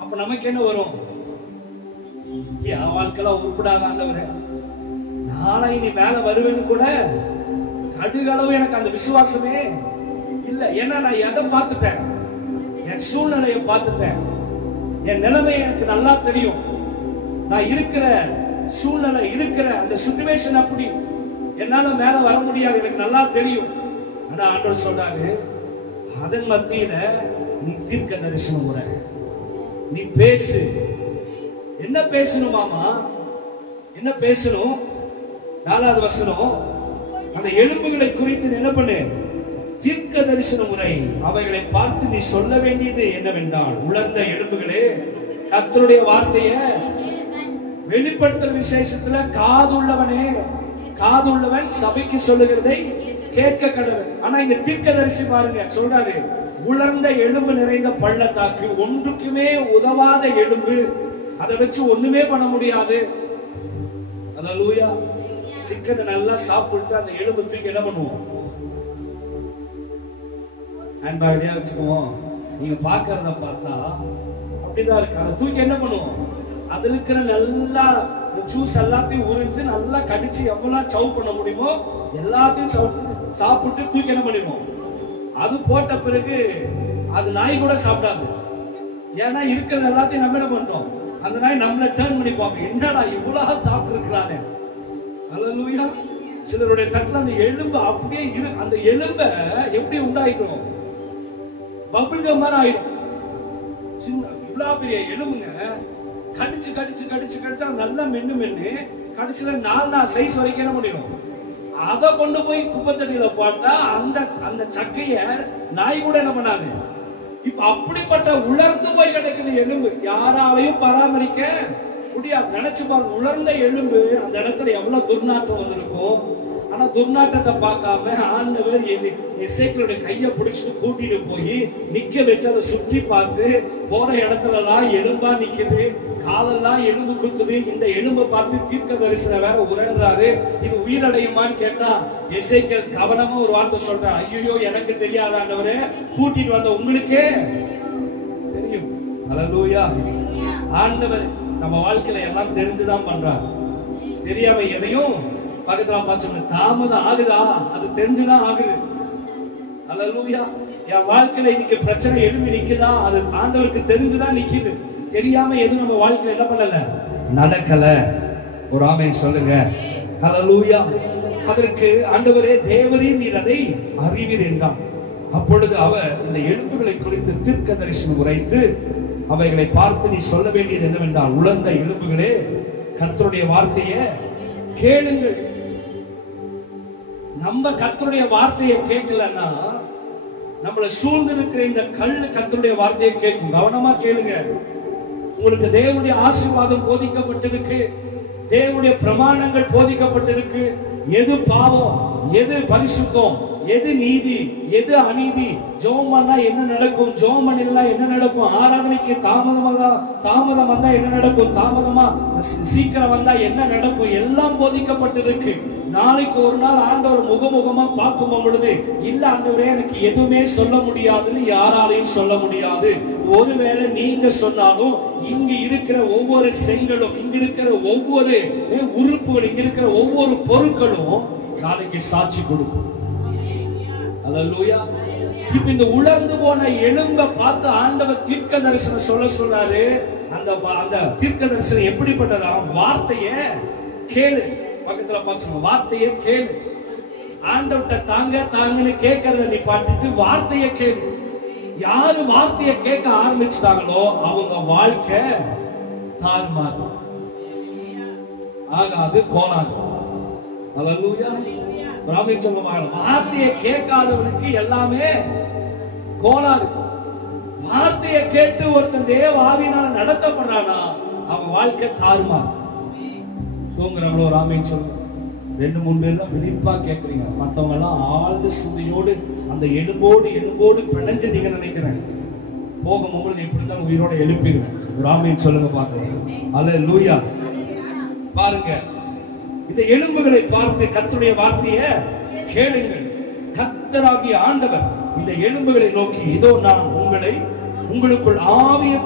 அப்ப நமக்கு என்ன வரும், என் வாழ்க்கைலாம் உருப்பிடாத ஆண்டவரே, நாளை நீ மேல வருவேன்னு கூட கடுகளவு எனக்கு அந்த விசுவாசமே இல்ல. ஏன்னா நான் எதை பார்த்துட்டேன், என் சூழ்நிலையை பார்த்துட்டேன், என் நிலைமை எனக்கு நல்லா தெரியும். நான் இருக்கிற சூழ்நிலை, இருக்கிற அந்த சிச்சுவேஷன் அப்படி, என்னால மேல வர முடியாது, எனக்கு நல்லா தெரியும். ஆனா ஆண்டவர் சொல்றாரு, அதன் மத்தியில நீ தீர்க்க தரிசனம் உரை, நீ பேசு. என்ன பேசணும் மாமா? என்ன பேசணும்? 4வது வசனம், அந்த எலும்புகளை குறித்து என்ன பண்ணு? தீர்க்க தரிசன முறை. அவைகளை பார்த்து நீ சொல்ல வேண்டியது என்னவென்றால், உலர்ந்த எலும்புகளே, கர்த்தருடைய வார்த்தையை வெளிப்படுத்தல் விசேஷத்துல காதுள்ளவனே, காதுள்ளவன் சபைக்கு சொல்லுகிறதை கேட்க கடவன். ஆனா இங்க தீர்க்கதரிசி பாருங்க சொல்றாரு, உலர்ந்த எலும்பு நிறைந்த பள்ளத்தாக்கு, ஒன்றுக்குமே உதவாத எலும்பு, அதை வச்சு ஒண்ணுமே பண்ண முடியாது. அல்லேலூயா. சிக்கன் நல்லா சாப்பிட்டு அந்த எலும்பு தூக்கி என்ன பண்ணுவோம்? ஹேண்ட்பேக்லயே வச்சுக்குவோம். நீங்க பாக்குறத பார்த்தா அப்படிதான் இருக்கு. அதை தூக்கி என்ன பண்ணுவோம்? அதுல இருக்கிற நல்லா ஜூஸ் எல்லாத்தையும் உறிஞ்சு நல்லா கடிச்சு எவ்வளவு சவ் பண்ண முடியுமோ எல்லாத்தையும் சாப்பிட்டு தூக்கி என்ன பண்ணிடுவோம்? அது போட்ட பிறகு அது நாய் கூட சாப்பிடாது. ஏன்னா இருக்கிறது எல்லாத்தையும் நம்ம என்ன பண்றோம்? அந்த நாய் நம்மள டர்ன் பண்ணி பார்ப்போம், என்னடா இவ்வளவு சாப்பிட்டு இருக்கிறானே. அல்லேலூயா. சிலருடைய தட்டுல அந்த எலும்பு அப்படியே அந்த எலும்ப எப்படி உண்டாயிடும்? பபிள் கம் மாதிரி ஆயிடும். சின்ன இவ்வளவு பெரிய எலும்புங்க கடிச்சு கடிச்சு கடிச்சு கடிச்சா நல்லா மென்னு கடைசியில 4 சைஸ் வரைக்கும் என்ன பண்ணிடும்? அதை கொண்டு போய் குப்பை தண்ணியில போட்டா அந்த சக்கைய நாய் கூட என்ன பண்ணாது. இப்ப அப்படிப்பட்ட உலர்ந்து போய் கிடக்குது எலும்பு, யாராலையும் பராமரிக்க முடியாது. நினைச்சு பாருங்க, உலர்ந்த எலும்பு அந்த இடத்துல எவ்வளவு துர்நாற்றம் வந்திருக்கும். ஆனா துர்நாற்றத்தை பார்க்காம ஆண்டவர் எசேக்கியேலுடைய கையை பிடிச்சிட்டு கூட்டிட்டு போய் நிக்க வச்சு அதை சுற்றி பார்த்து, போற இடத்துல எல்லாம் எலும்பா நிக்குது, காலெல்லாம் எலும்பு குத்துது. இந்த எலும்பை பார்த்து தீர்க்க தரிசனம் வேற உறங்குறாரு, இது உயிரடையுமான்னு கேட்டா எசேக்கியேல் கவனமா ஒரு வார்த்தை சொல்றார், ஐயோ எனக்கு தெரியாத ஆண்டவரே, கூட்டிட்டு வந்த உங்களுக்கே தெரியும். அல்லேலூயா. ஆண்டவர் நம்ம வாழ்க்கையில எல்லாம் தெரிஞ்சுதான் பண்றாரு. தெரியாம எதையும் பக்கத்துல பார்த்து தாமதம் ஆகுதா? அது தெரிஞ்சுதான் ஆகுது. அல்லேலூயா. என் வாழ்க்கையில இன்னைக்கு பிரச்சனை எழும்பி நிக்குதா? அது ஆண்டவருக்கு தெரிஞ்சுதான் நிக்குது. தெரியாம எதுவும் நம்ம வாழ்க்கையில என்ன பண்ணல, நடக்கல. ஒரு ஆமென் சொல்லுங்க. அல்லேலூயா. அதற்கு ஆண்டவரே தேவரே நீர் அதை அறிவீர் என்றார். அப்பொழுது அவர் இந்த எலும்புகளை குறித்து தீர்க்க தரிசனம் உரைத்து, அவைகளை பார்த்து நீ சொல்ல வேண்டியது என்னவென்றால், உலர்ந்த எலும்புகளே, கர்த்தருடைய வார்த்தையை கேளுங்கள். நம்ம கர்த்தருடைய வார்த்தையை கேட்கலன்னா நம்மளை சூழ்ந்து இருக்கிற இந்த கல் கர்த்தருடைய வார்த்தையை கேட்கும். கவனமா கேளுங்க. உங்களுக்கு தேவனுடைய ஆசீர்வாதம் போதிக்கப்பட்டிருக்கு, தேவனுடைய பிரமாணங்கள் போதிக்கப்பட்டிருக்கு. எது பாவம், எது பரிசுத்தம், எது நீதி, எது அநீதி, ஜெபம் பண்ணா என்ன நடக்கும், ஜெபம் பண்ணா என்ன நடக்கும், ஆராதனைக்கு தாமதம் வந்தா என்ன நடக்கும், தாமதமா சீக்கிரம் வந்தா என்ன நடக்கும், எல்லாம் போதிக்கப்பட்டிருக்கு. நாளைக்கு ஒரு நாள் ஆண்டவர் முகமுகமா பார்க்கும் பொழுது, இல்ல ஆண்டவரே எனக்கு எதுவுமே சொல்ல முடியாதுன்னு யாராலையும் சொல்ல முடியாது. ஒருவேளை நீங்க சொன்னாலும் இங்க இருக்கிற ஒவ்வொரு செங்கலும், இங்க இருக்கிற ஒவ்வொரு உறுப்புகள், இங்க இருக்கிற ஒவ்வொரு பொருட்களும் நாளைக்கு சாட்சி கொடுக்கும். அல்லேலூயா. இப்ப இந்த உலர்ந்து போன எலும்பை பார்த்து ஆண்டவர் தீர்க்க தரிசனம் சொல்றாரு. அந்த தீர்க்க தரிசனம் எப்படிப்பட்டதா? வார்த்தையை கேளு. பக்கத்துல பார்த்து வார்த்தையை கேளு. ஆண்டவர்ட்ட தாங்கன்னு கேட்கறத நீ பாட்டுட்டு வார்த்தையை கேளு. யாரு வார்த்தையை கேட்க ஆரம்பிச்சுட்டாங்களோ அவங்க வாழ்க்கை தாறுமாறு ஆகாது, கோலாது. அல்லேலூயா. பிராமின் சொல்லுவாங்க, வார்த்தையை கேட்காதவனுக்கு எல்லாமே கோளாறு. வார்த்தையை கேட்டு ஒருத்தன் தேவ ஆவியினால நடத்தப்படுறானா அவன் வாழ்க்கை தாறுமாறு. தூங்குறவங்களோ ராமேன் சொல்லுங்க. 2-3 பேர் தான் விழிப்பா கேட்கறீங்க, மற்றவங்க எல்லாம் ஆழ்ந்த சிந்தையோடு அந்த எலும்போடு பிணைஞ்சு நீங்க நினைக்கிறேன். போகும் உங்களுக்கு எப்படி இருந்தாலும் உயிரோட எழுப்பிடுவேன். ராமேன் சொல்லுங்க பார்க்கலாம். அல்லேலூயா. பாருங்க, இந்த எலும்புகளை பார்த்து கர்த்தருடைய வார்த்தையை கேளுங்கள். கர்த்தராகிய ஆண்டவர் இந்த எலும்புகளை நோக்கி, இதோ நான் உங்களுக்குள் ஆவியை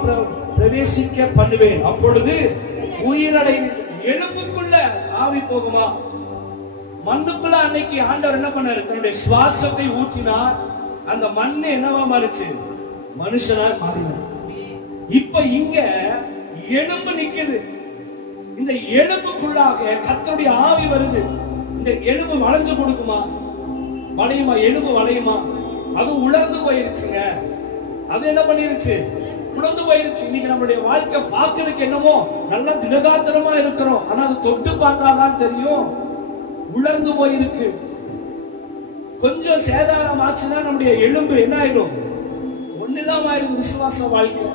பிரவேசிக்க பண்ணுவேன், அப்பொழுது உயிரடைவீர்கள். எலும்புக்குள்ள ஆவி போகுமா? மண்ணுக்குள்ள அன்னைக்கு ஆண்டவர் என்ன பண்ணாரு? தன்னுடைய சுவாசத்தை ஊற்றினார். அந்த மண்ணு என்னவா மாறிச்சு? மனுஷனா மாறினார். இப்ப இங்க எலும்பு நிக்குது. இந்த எலும்புக்குள்ளாக கர்த்தருடைய ஆவி வருது. இந்த எலும்பு வளைஞ்சு கொடுக்குமா? வளையுமா? எலும்பு வளையுமா? அது உலர்ந்து போயிருச்சுங்க. அது என்ன பண்ணிருச்சு? உலர்ந்து போயிருச்சு. இன்னைக்கு நம்மளுடைய வாழ்க்கை பார்க்கறதுக்கு என்னமோ நல்லா திடகாத்திரமா இருக்கிறோம், ஆனா அது தொட்டு பார்த்தாதான் தெரியும் உலர்ந்து போயிருக்கு. கொஞ்சம் சேதாரம் ஆச்சுன்னா நம்முடைய எலும்பு என்ன ஆயிடும்? ஒண்ணுதான் ஆயிடும். விசுவாச வாழ்க்கை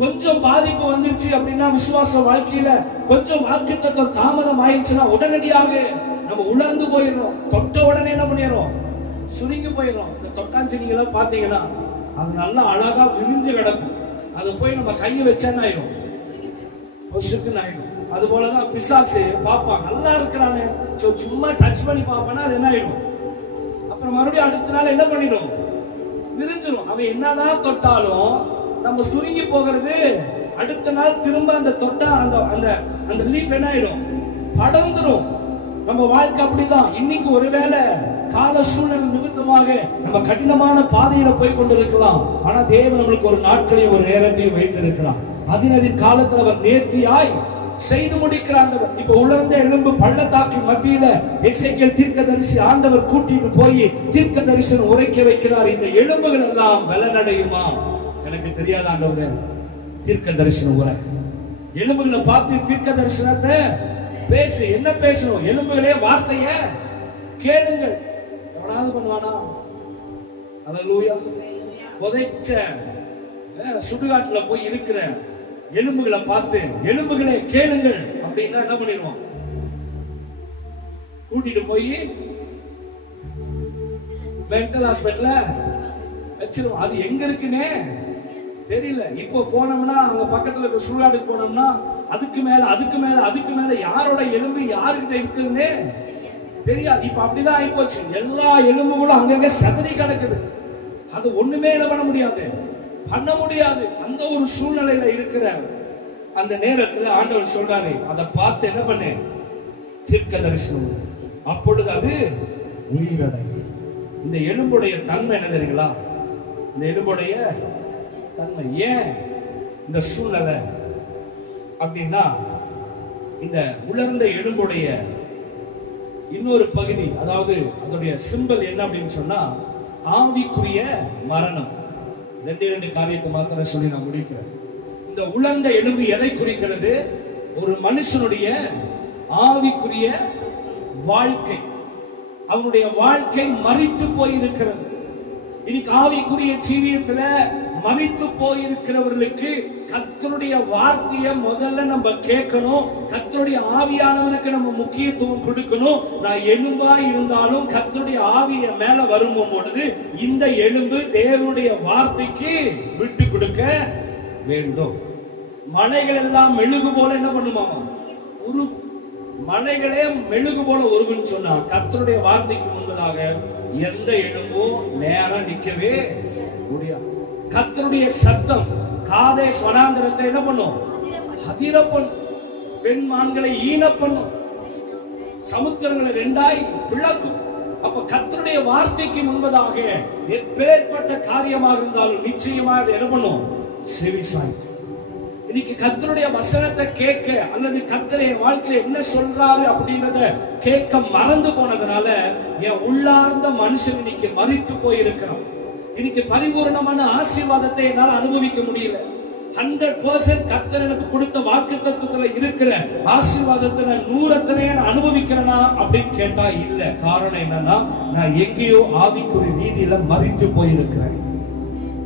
கொஞ்சம் பாதிப்பு வந்துருச்சு அப்படின்னா, விசுவாச வாழ்க்கையில கொஞ்சம் வாக்குத்தத்தம் தாமதம் ஆயிடுச்சுன்னா உடனடியாக நம்ம உலர்ந்து போயிடும். தொட்ட உடனே என்ன பண்ணிடுறோம்? சுருங்கி போயிடும். இந்த தொட்டாஞ்செடிகளை பாத்தீங்கன்னா அது நல்லா அழகா விரிஞ்சு கிடக்கும். அது போய் நம்ம கையை வச்சேன்னு ஆயிடும், பொசுக்குன்னு ஆயிடும். அது போலதான் பிசாசு பாப்பா நல்லா இருக்கிறானே, சும்மா டச் பண்ணி பாப்பானா அது என்ன ஆயிடும்? அப்புறம் மறுபடியும் அடுத்த நாள் என்ன பண்ணிடும்? விரிஞ்சிடும். அவன் என்னதான் தொட்டாலும் நம்ம சுருங்கி போகிறது. அடுத்த நாள் திரும்ப அந்த தொட்டா அந்த லீஃப் என்ன ஆயிடும்? படர்ந்துடும். நம்ம வாழ்க்கை அப்படிதான். இன்னைக்கு ஒருவேளை கால சூழ்நிலை நிமித்தமாக நம்ம கடினமான பாதையில போய் கொண்டிருக்கலாம். ஆனா தேவன் நம்மளுக்கு ஒரு நாட்களையும் ஒரு நேரத்தையும் வைத்திருக்கிறார். அதின் காலத்தில் அவர் நேர்த்தியாய் செய்து முடிக்கிற ஆண்டவர். இப்ப உலர்ந்த எலும்பு பள்ளத்தாக்கின் மத்தியில எசேக்கியேல் தீர்க்கதரிசி ஆண்டவர் கூட்டிட்டு போய் தீர்க்க தரிசனம் உரைக்க வைக்கிறார். இந்த எலும்புகள் எல்லாம் பலனடையுமா? எனக்கு தெரியாத ஆண்டவரே, தீர்க்க தரிசனம் உரை. எலும்புகளை பார்த்து தீர்க்க தரிசனத்தை பேசு. என்ன பேசணும்? எலும்புகளே வார்த்தைய கேளுங்கள். எவனாவது பண்ணுவானா? அல்லேலூயா. புதைச்ச சுடுகாட்டுல போய் இருக்கிற எலும்புகளை பார்த்து எலும்புகளே கேளுங்கள் அப்படின்னா என்ன பண்ணிடுவோம்? கூட்டிட்டு போய் மென்டல் ஹாஸ்பிட்டல்ல வச்சிருவோம். அது எங்க இருக்குன்னே தெரியல. இப்போ போனோம்னா அங்க பக்கத்துல இருக்க சுடுகாட்டுக்கு போனோம்னா அதுக்கு மேல அதுக்கு மேல அதுக்கு மேல யாரோட எலும்பு யாருக்கிட்ட இருக்குன்னு தெரியாது. இப்ப அப்படிதான் ஆகி போச்சு. எல்லா எலும்புகளும் அங்கங்க சதறி கிடக்குது. அது ஒண்ணுமே என்ன பண்ண முடியாது. அந்த ஒரு சூழ்நிலையில இருக்கிற அந்த நேரத்துல ஆண்டவர் சொல்றாரு, அதை பார்த்து என்ன பண்ணு? தீர்க்க தரிசனம். அப்பொழுது அது உயிரடையும். இந்த எலும்புடைய தன்மை என்ன தெரியுங்களா? இந்த எலும்புடைய தன்மை ஏன் இந்த சூழ்நிலை அப்படின்னா, இந்த உலர்ந்த எலும்புடைய இன்னொரு பகுதி, அதாவது அதோடைய சிம்பல் என்ன அப்படின்னு சொன்னா ஆவிக்குரிய மரணம். ரெண்டு காரியத்தை மாத்திரம் சொல்லி நான் முடிக்கிறேன். இந்த உலர்ந்த எலும்பு எதை குறிக்கிறது? ஒரு மனுஷனுடைய ஆவிக்குரிய வாழ்க்கை. அவனுடைய வாழ்க்கை மரித்து போயிருக்கிறது. இன்னைக்கு ஆவிக்குரிய ஜீவியத்துல மரித்து போயிருக்கிறவர்களுக்கு கர்த்தருடைய வார்த்தையை முதல்ல நம்ம கேட்கணும். கர்த்தருடைய ஆவியானவருக்கு நம்ம முக்கியத்துவம் கொடுக்கணும். நான் எலும்பா இருந்தாலும் கர்த்தருடைய ஆவிய மேல வரும்போது பொழுது இந்த எலும்பு தேவனுடைய வார்த்தைக்கு விட்டு கொடுக்க வேண்டும். மலைகள் எல்லாம் மெழுகு போல என்ன பண்ணுமாமா? மலைகளே மெழுகு போல உருகுன்னு சொன்னா கர்த்தருடைய வார்த்தைக்கு முன்பதாக எந்த எலும்பும் நேரம் நிக்கவே முடியாது. கர்த்தருடைய சத்தம் காதேஷ் வனாந்தரத்தை என்ன பண்ணும்? அதிர பண்ணும். பெண் மான்களை ஈன பண்ணும். சமுத்திரங்களை ரெண்டாய் பிளக்கும். அப்ப கர்த்தருடைய வார்த்தைக்கு முன்பதாக எப்பேற்பட்ட காரியமாக இருந்தாலும் நிச்சயமாக என்ன பண்ணும்? செவிசாய். இன்னைக்கு கர்த்தருடைய வசனத்தை கேட்க அல்லது கர்த்தருடைய வாழ்க்கையில என்ன சொல்றாரு அப்படின்றத கேட்க மறந்து போனதுனால என் உள்ளார்ந்த மனுஷன் இன்னைக்கு மரித்து போயிருக்கிறான். இன்னைக்கு பரிபூர்ணமான ஆசீர்வாதத்தை என்னால் அனுபவிக்க முடியல. 100% கர்த்தர் எனக்கு கொடுத்த வாக்குத்தத்தத்துல இருக்கிற ஆசீர்வாதத்தை நான் 100 அனுபவிக்கிறேனா அப்படின்னு கேட்டா இல்ல. காரணம் என்னன்னா, நான் எங்கேயோ ஆவிக்குரிய ரீதியில மரித்து போயிருக்கிறேன்.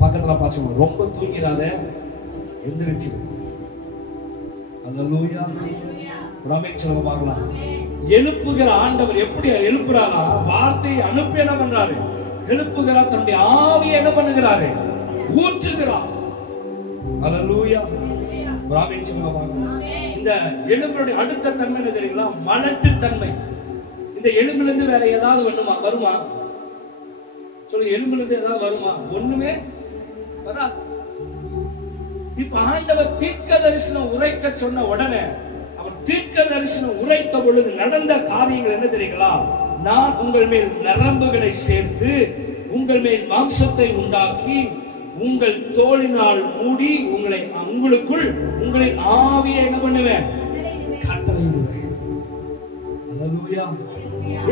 பக்கத்துல பாச்சோம், ரொம்ப தூங்கிறாத, எந்திரிச்சு. அல்லேலூயா. ராமேஸ்வரம் பார்க்கலாம். எழுப்புகிற ஆண்டவர் எப்படி எழுப்புறாரா? வார்த்தையை அனுப்பி என்ன பண்றாரு? எழுப்புகிறார். தன்னுடைய ஆவியை என்ன பண்ணுகிறாரு? ஊற்றுகிறார். அல்லேலூயா. ராமேஸ்வரம் பார்க்கலாம். இந்த எலும்புடைய அடுத்த தன்மை என்ன தெரியுங்களா? மலட்டு தன்மை. இந்த எலும்புல இருந்து வேற ஏதாவது வருமா? சொல்லுங்க, எலும்புல இருந்து ஏதாவது வருமா? ஒண்ணுமே வராது. இப்ப ஆண்டவர் தீர்க்க தரிசனம் உரைக்க சொன்ன உடனே, அவர் தீர்க்க தரிசனம் உரைத்த பொழுது நடந்த காரியங்கள் என்ன தெரியுங்களா? நான் உங்கள் மேல் நரம்புகளை சேர்த்து உங்கள் மேல் மாம்சத்தை உண்டாக்கி உங்கள் தோளினால் மூடி உங்களுக்குள் உங்களின் ஆவியை என்ன பண்ணுவேன்? கட்டளையிடுவேன். அல்லேலூயா.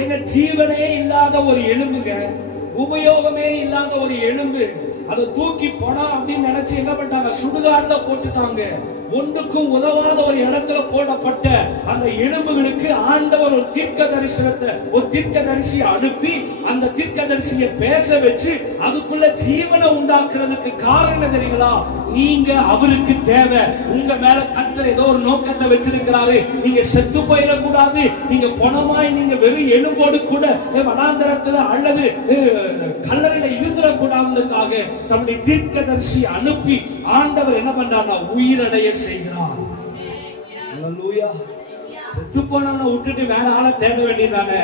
எங்க ஜீவனே இல்லாத ஒரு எலும்புங்க, உபயோகமே இல்லாத ஒரு எலும்பு, அதை தூக்கி போனா அப்படின்னு நினைச்சு என்ன பண்ணிட்டாங்க? சுடுகாடுல போட்டுட்டாங்க. ஒன்றுக்கும் உதவாத ஒரு இடத்துல போடப்பட்ட அந்த எலும்புகளுக்கு ஆண்டவர் ஒரு தீர்க்கதரிசியை அனுப்பி அந்த தீர்க்கதரிசியை பேச வச்சு அதுக்குள்ள ஜீவனை உண்டாக்குறதுக்கு காரணம் தெரியுங்களா? நீங்க அவருக்கு தேவை. உங்க மேல கர்த்தர் ஏதோ ஒரு நோக்கத்தை வச்சிருக்கிறாரு. நீங்க செத்து போயிடக்கூடாது. நீங்க பணமாய் நீங்க வெறும் எலும்போடு கூட வனாந்தரத்துல அல்லது கல்லறையில இருந்துடக்கூடாதுக்காக தன்னுடைய தீர்க்கதரிசி அனுப்பி ஆண்டவர் என்ன பண்றாருன்னா உயிரடைய செய்கிறார். அல்லேலூயா. செத்து போனவனை விட்டுட்டு வேற ஆளை தேட வேண்டியதானே?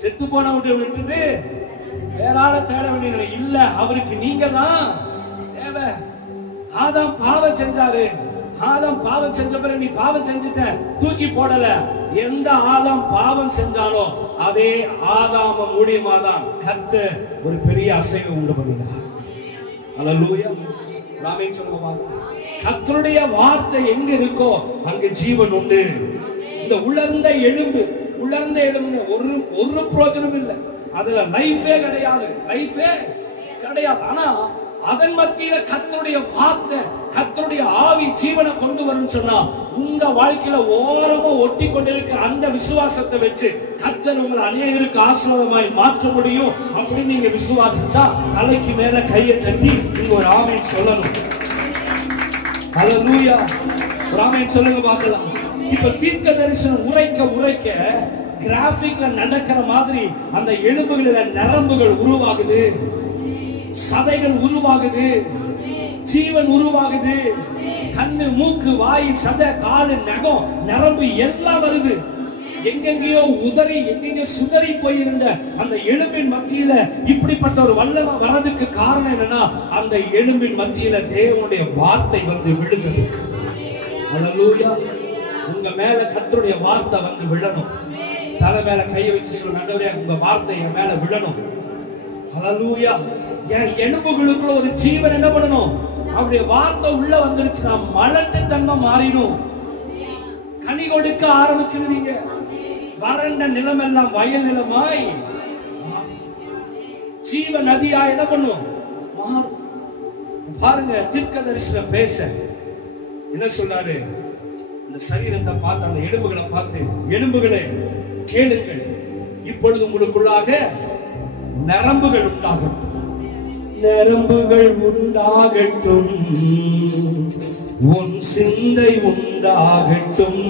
செத்து போனவனை விட்டுட்டு வேற ஆளை தேட வேண்டியது இல்ல. அவருக்கு நீங்க தான் தேவை. ஆதாம் பாவம் செஞ்சாரு. ஆதாம் பாவம் செஞ்ச பிறகு நீ பாவம் செஞ்சுட்ட, தூக்கி போடல. எந்த ஆதாம் பாவம் செஞ்சாலோ அதே ஆதாம மூலியமாதான் கர்த்தர் ஒரு பெரிய அசைவை உண்டு பண்ணினார். அல்லேலூயா. ஆமென் சொல்லுங்க. கர்த்தருடைய வார்த்தை எங்க இருக்கோ அங்க ஜீவன் உண்டு. இந்த உலர்ந்த எலும்பு ஒரு பிரயோஜனம் இல்லை. அதுல லைஃபே கிடையாது. ஆனா அதன் மத்தியில கர்த்தருடைய வார்த்தை, கர்த்தருடைய ஆவி ஜீவனை கொண்டு வரும் சொன்னா உங்க வாழ்க்கையில ஓரமா ஒட்டி கொண்டிருக்கிற அந்த விசுவாசத்தை வச்சு கர்த்தர் உங்களை அநேகருக்கு ஆசீர்வாதமாய் மாற்ற முடியும். அப்படி நீங்க விசுவாசிச்சா தலைக்கு மேல கையை தட்டி நீங்க ஒரு ஆமென் சொல்லணும். அல்லேலூயா. ஒரு ஆமென் சொல்லுங்க பார்க்கலாம். இப்ப தீர்க்க தரிசனம் உரைக்க கிராபிக்ல நடக்கிற மாதிரி அந்த எலும்புகளில நரம்புகள் உருவாகுது, சதைகள் உருவாகுது, ஜீவன் உருவாகுது. கண்ணு, மூக்கு, வாய், சதை, காலு, நகம், நரம்பு எல்லாம் வருது. எங்கெங்கயோ சுதறி போயிருந்த அந்த எலும்பின் மத்தியில இப்படிப்பட்ட ஒரு வல்லமை வரதுக்கு காரணம் என்னன்னா அந்த எலும்பின் மத்தியில தேவனுடைய வார்த்தை வந்து விழுந்தது. அல்லேலூயா. உங்க மேல கர்த்தருடைய வார்த்தை வந்து விழணும். தலை மேல கையை வச்சு சொல்ல, ஆண்டவரே உங்க வார்த்தை என் மேல விழணும். அல்லேலூயா. என் எலும்புகளுக்குள்ள ஒரு ஜீவன் என்ன பண்ணணும்? அவருடைய வார்த்தை உள்ள வந்துருச்சுன்னா மலட்டு தன்மை மாறிடும். கனி கொடுக்க ஆரம்பிச்சிருவீங்க. வறண்ட நிலமெல்லாம் வயல் நிலமாய் ஜீவ நதியா என்ன பண்ணும்? மாறும். பாருங்க, தீர்க்கதரிசனம் பேச என்ன சொன்னாரு? அந்த சரீரத்தை பார்த்து, அந்த எலும்புகளை பார்த்து, எலும்புகளே கேளுங்கள், இப்பொழுது உங்களுக்குள்ளாக நரம்புகள் உண்டாகட்டும். நரம்புகள் உண்டாகட்டும், உன் சிந்தை உண்டாகட்டும்.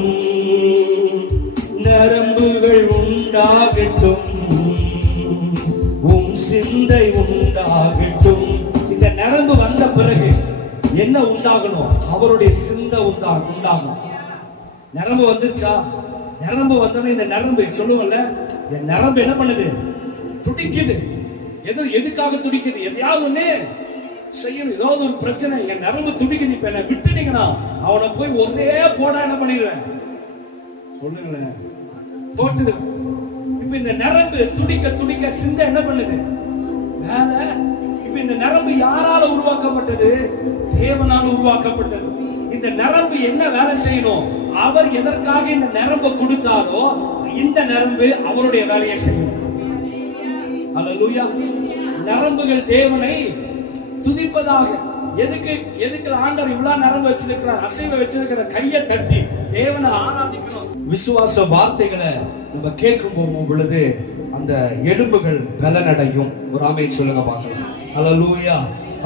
நரம்புகள் உண்டாகட்டும், உன் சிந்தை உண்டாகட்டும். இந்த நரம்பு வந்த பிறகு என்ன உண்டாகணும்? அவருடைய சிந்தை உண்டாகும். நரம்பு வந்துருச்சா? நரம்பு வந்தோடனே இந்த நரம்பு சொல்லுவோம்ல, என் நரம்பு என்ன பண்ணுது? துடிக்குது. எதுக்காக துடிக்குது? எதையாவது ஒண்ணு செய்யணும். ஏதாவது ஒரு பிரச்சனை, என் நரம்பு துடிக்குது. இப்ப என்ன விட்டுட்டீங்கன்னா அவனை போய் ஒரே போடா என்ன பண்ணிடுவேன்? சொல்லுங்களேன், தோட்டுது. இப்ப இந்த நரம்பு துடிக்க துடிக்க சிந்தை என்ன பண்ணுது? வேலை. இப்ப இந்த நரம்பு யாரால உருவாக்கப்பட்டது? தேவனால் உருவாக்கப்பட்டது. இந்த நரம்பு என்ன வேலை செய்யணும்? அவர் எதற்காக இந்த நரம்பை கொடுத்தாரோ இந்த நரம்பு அவருடைய வேலையை செய்யணும். அல்லேலூயா. நரம்புகள் தேவனை துதிப்பதாக. எதுக்கு ஆண்டவர் இவ்வளவு நரம்பு வச்சிருக்கிறார்? அசைவ வச்சிருக்கிற கையை தட்டி தேவனை ஆராதிக்கணும். விசுவாச வார்த்தைகளை நம்ம கேட்கும் பொழுது அந்த எலும்புகள் பலனடையும். ஒரு ஆமென் சொல்லுங்க பார்க்கலாம். அல்லேலூயா.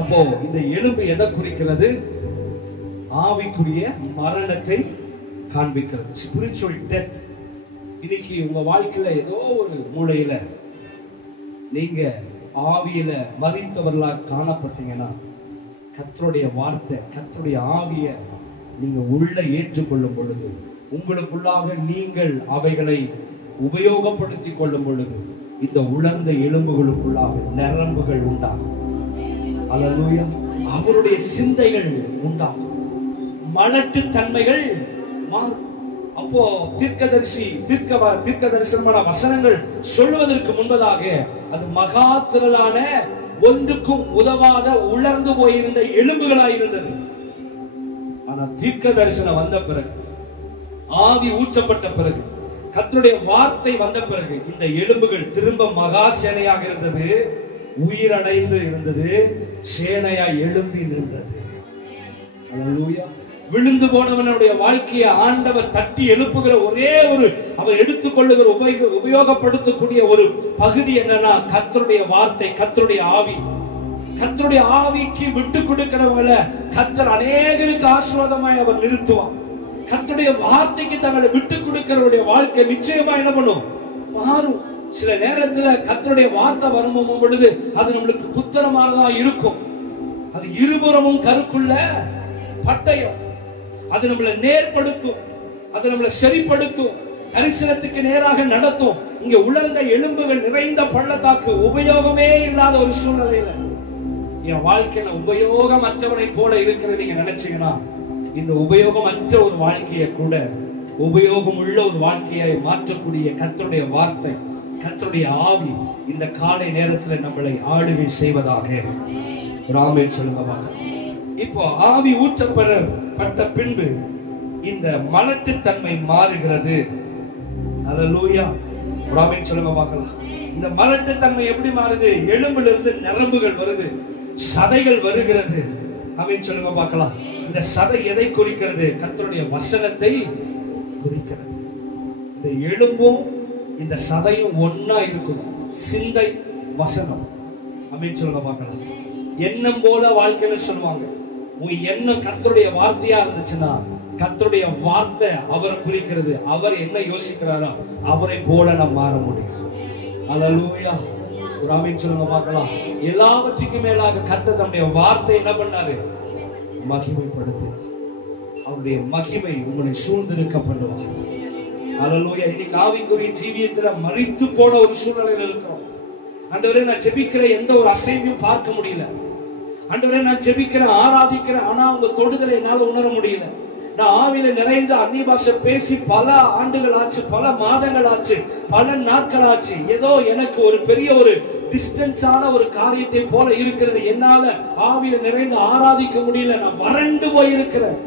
அப்போ இந்த எலும்பு எதை குறிக்கிறது? ஆவிக்குரிய மரணத்தை காண்பிக்கிறது. Spiritual death. இன்னைக்கு உங்க வாழ்க்கையில ஏதோ ஒரு மூலையில நீங்க ஆவியில மரித்தவர்களா காணப்பட்டீங்கன்னா கர்த்தருடைய வார்த்தை, கர்த்தருடைய ஆவிய நீங்க உள்ள ஏற்றுக்கொள்ளும் பொழுது, உங்களுக்குள்ளாக நீங்கள் அவைகளை உபயோகப்படுத்திக் கொள்ளும் பொழுது இந்த உலர்ந்த எலும்புகளுக்குள்ளாக நரம்புகள் உண்டாகும். அல்லேலூயா. அவருடைய சிந்தைகள் உண்டாகும். மலட்டு தன்மைகள் மாறும். அப்போ தீர்க்க தரிசனமான வசனங்கள் சொல்வதற்கு முன்பதாக அது மகா திரளான ஒன்றுக்கும் உதவாத உலர்ந்து போயிருந்த எலும்புகளாய் இருந்தது. ஆனா தீர்க்க தரிசனம் வந்த பிறகு, ஆவி ஊற்றப்பட்ட பிறகு, கர்த்தருடைய வார்த்தை வந்த பிறகு இந்த எலும்புகள் திரும்ப மகா சேனையாக இருந்தது, உயிரடைந்து இருந்தது, சேனையா எழும்பி நின்றது. அல்லேலூயா. விழுந்து போனவனுடைய வாழ்க்கையை ஆண்டவர் தட்டி எழுப்புகிற ஒரே ஒரு, அவர் எடுத்துக்கொள்ளுகிற உபயோகப்படுத்தக்கூடிய ஒரு பகுதி என்னன்னா கர்த்தருடைய வார்த்தை, கர்த்தருடைய ஆவி. கர்த்தருடைய ஆவிக்கு விட்டு கொடுக்கிறவங்கள கர்த்தர் அநேகருக்கு ஆசீர்வாதமாய் அவர் நிறுத்துவார். கர்த்தருடைய வார்த்தைக்கு தங்களை விட்டு கொடுக்கிறவருடைய வாழ்க்கை நிச்சயமா என்ன பண்ணும்? மாறும். சில நேரத்துல கர்த்தருடைய வார்த்தை வரும் பொழுது அது நம்மளுக்கு குத்தரமானதா இருக்கும். அது இருபுறமும் கருக்குள்ள பட்டயம். அது நம்மளை நேர்படுத்தும், அது நம்மளை சரிப்படுத்தும், தரிசனத்துக்கு நேராக நடத்தும். இங்க உலர்ந்த எலும்புகள் நிறைந்த பள்ளத்தாக்கு, உபயோகமே இல்லாத ஒரு சூழ்நிலையில என் வாழ்க்கையில உபயோகமற்றவனை போல இருக்கிற நீங்க நினைச்சீங்கன்னா, இந்த உபயோகமற்ற ஒரு வாழ்க்கையை கூட உபயோகம் உள்ள ஒரு வாழ்க்கையை மாற்றக்கூடிய கர்த்தருடைய வார்த்தை, கர்த்தருடைய ஆவி இந்த காலை நேரத்தில் நம்மளை ஆளுகை செய்வதாக. ஆமென் சொல்லுங்க பார்க்கலாம். இப்போ ஆவி ஊற்றப்பட்ட பின்பு இந்த மலட்டுத்தன்மை மாறுகிறது. அல்லேலூயா. ஆமென் சொல்லுங்க பார்க்கலாம். இந்த மலட்டுத்தன்மை எப்படி மாறுது? எலும்புல இருந்து நரம்புகள் வருது, சதைகள் வருகிறது. ஆமென் சொல்லுங்க பார்க்கலாம். இந்த சதை எதை குறிக்கிறது? கர்த்தருடைய வசனத்தை குறிக்கிறது. இந்த எலும்பும் இந்த சதையும் ஒன்னா இருக்கணும். சிந்தை, வசனம். ஆமென் சொல்லுங்க பார்க்கலாம். எண்ணம் போல வாழ்க்கையில சொல்லுவாங்க. உங்க எண்ணம் கர்த்தருடைய வார்த்தையா இருந்துச்சுன்னா, கர்த்தருடைய வார்த்தை அவரை குறிக்கிறது. அவர் என்ன யோசிக்கிறாரோ அவரை போல நாம் மாற முடியும். அல்லேலூயா. ஒரு ஆமென் சொல்லுங்க பார்க்கலாம். எல்லாவற்றுக்கும் மேலாக கர்த்தர் தம்முடைய வார்த்தை என்ன பண்ணாரு? மகிமைப்படுத்தினார். அவருடைய மகிமை உங்களை சூழ்ந்திருக்க பண்ணுவார். அல்லேலூயா. இன்னைக்கு ஆவிக்குரிய ஜீவியத்துல மரித்து போன ஒரு சூழ்நிலையில் இருக்கிறோம். ஆண்டவரே, நான் ஜெபிக்கிற எந்த ஒரு அசைவையும் பார்க்க முடியல. ஆண்டவரே, நான் ஜெபிக்கிறேன், ஆராதிக்கிறேன், ஆனா உங்க தொடுதலை என்னால உணர முடியல. நான் ஆவியில நிறைந்த அந்நிய பாஷை பேசி பல ஆண்டுகள் ஆச்சு, பல மாதங்கள் ஆச்சு, பல நாட்கள் ஆச்சு. ஏதோ எனக்கு ஒரு பெரிய ஒரு டிஸ்டன்ஸான ஒரு காரியத்தை போல இருக்கிறது. என்னால ஆவியில நிறைந்து ஆராதிக்க முடியல. நான் வறண்டு போயிருக்கிறேன்.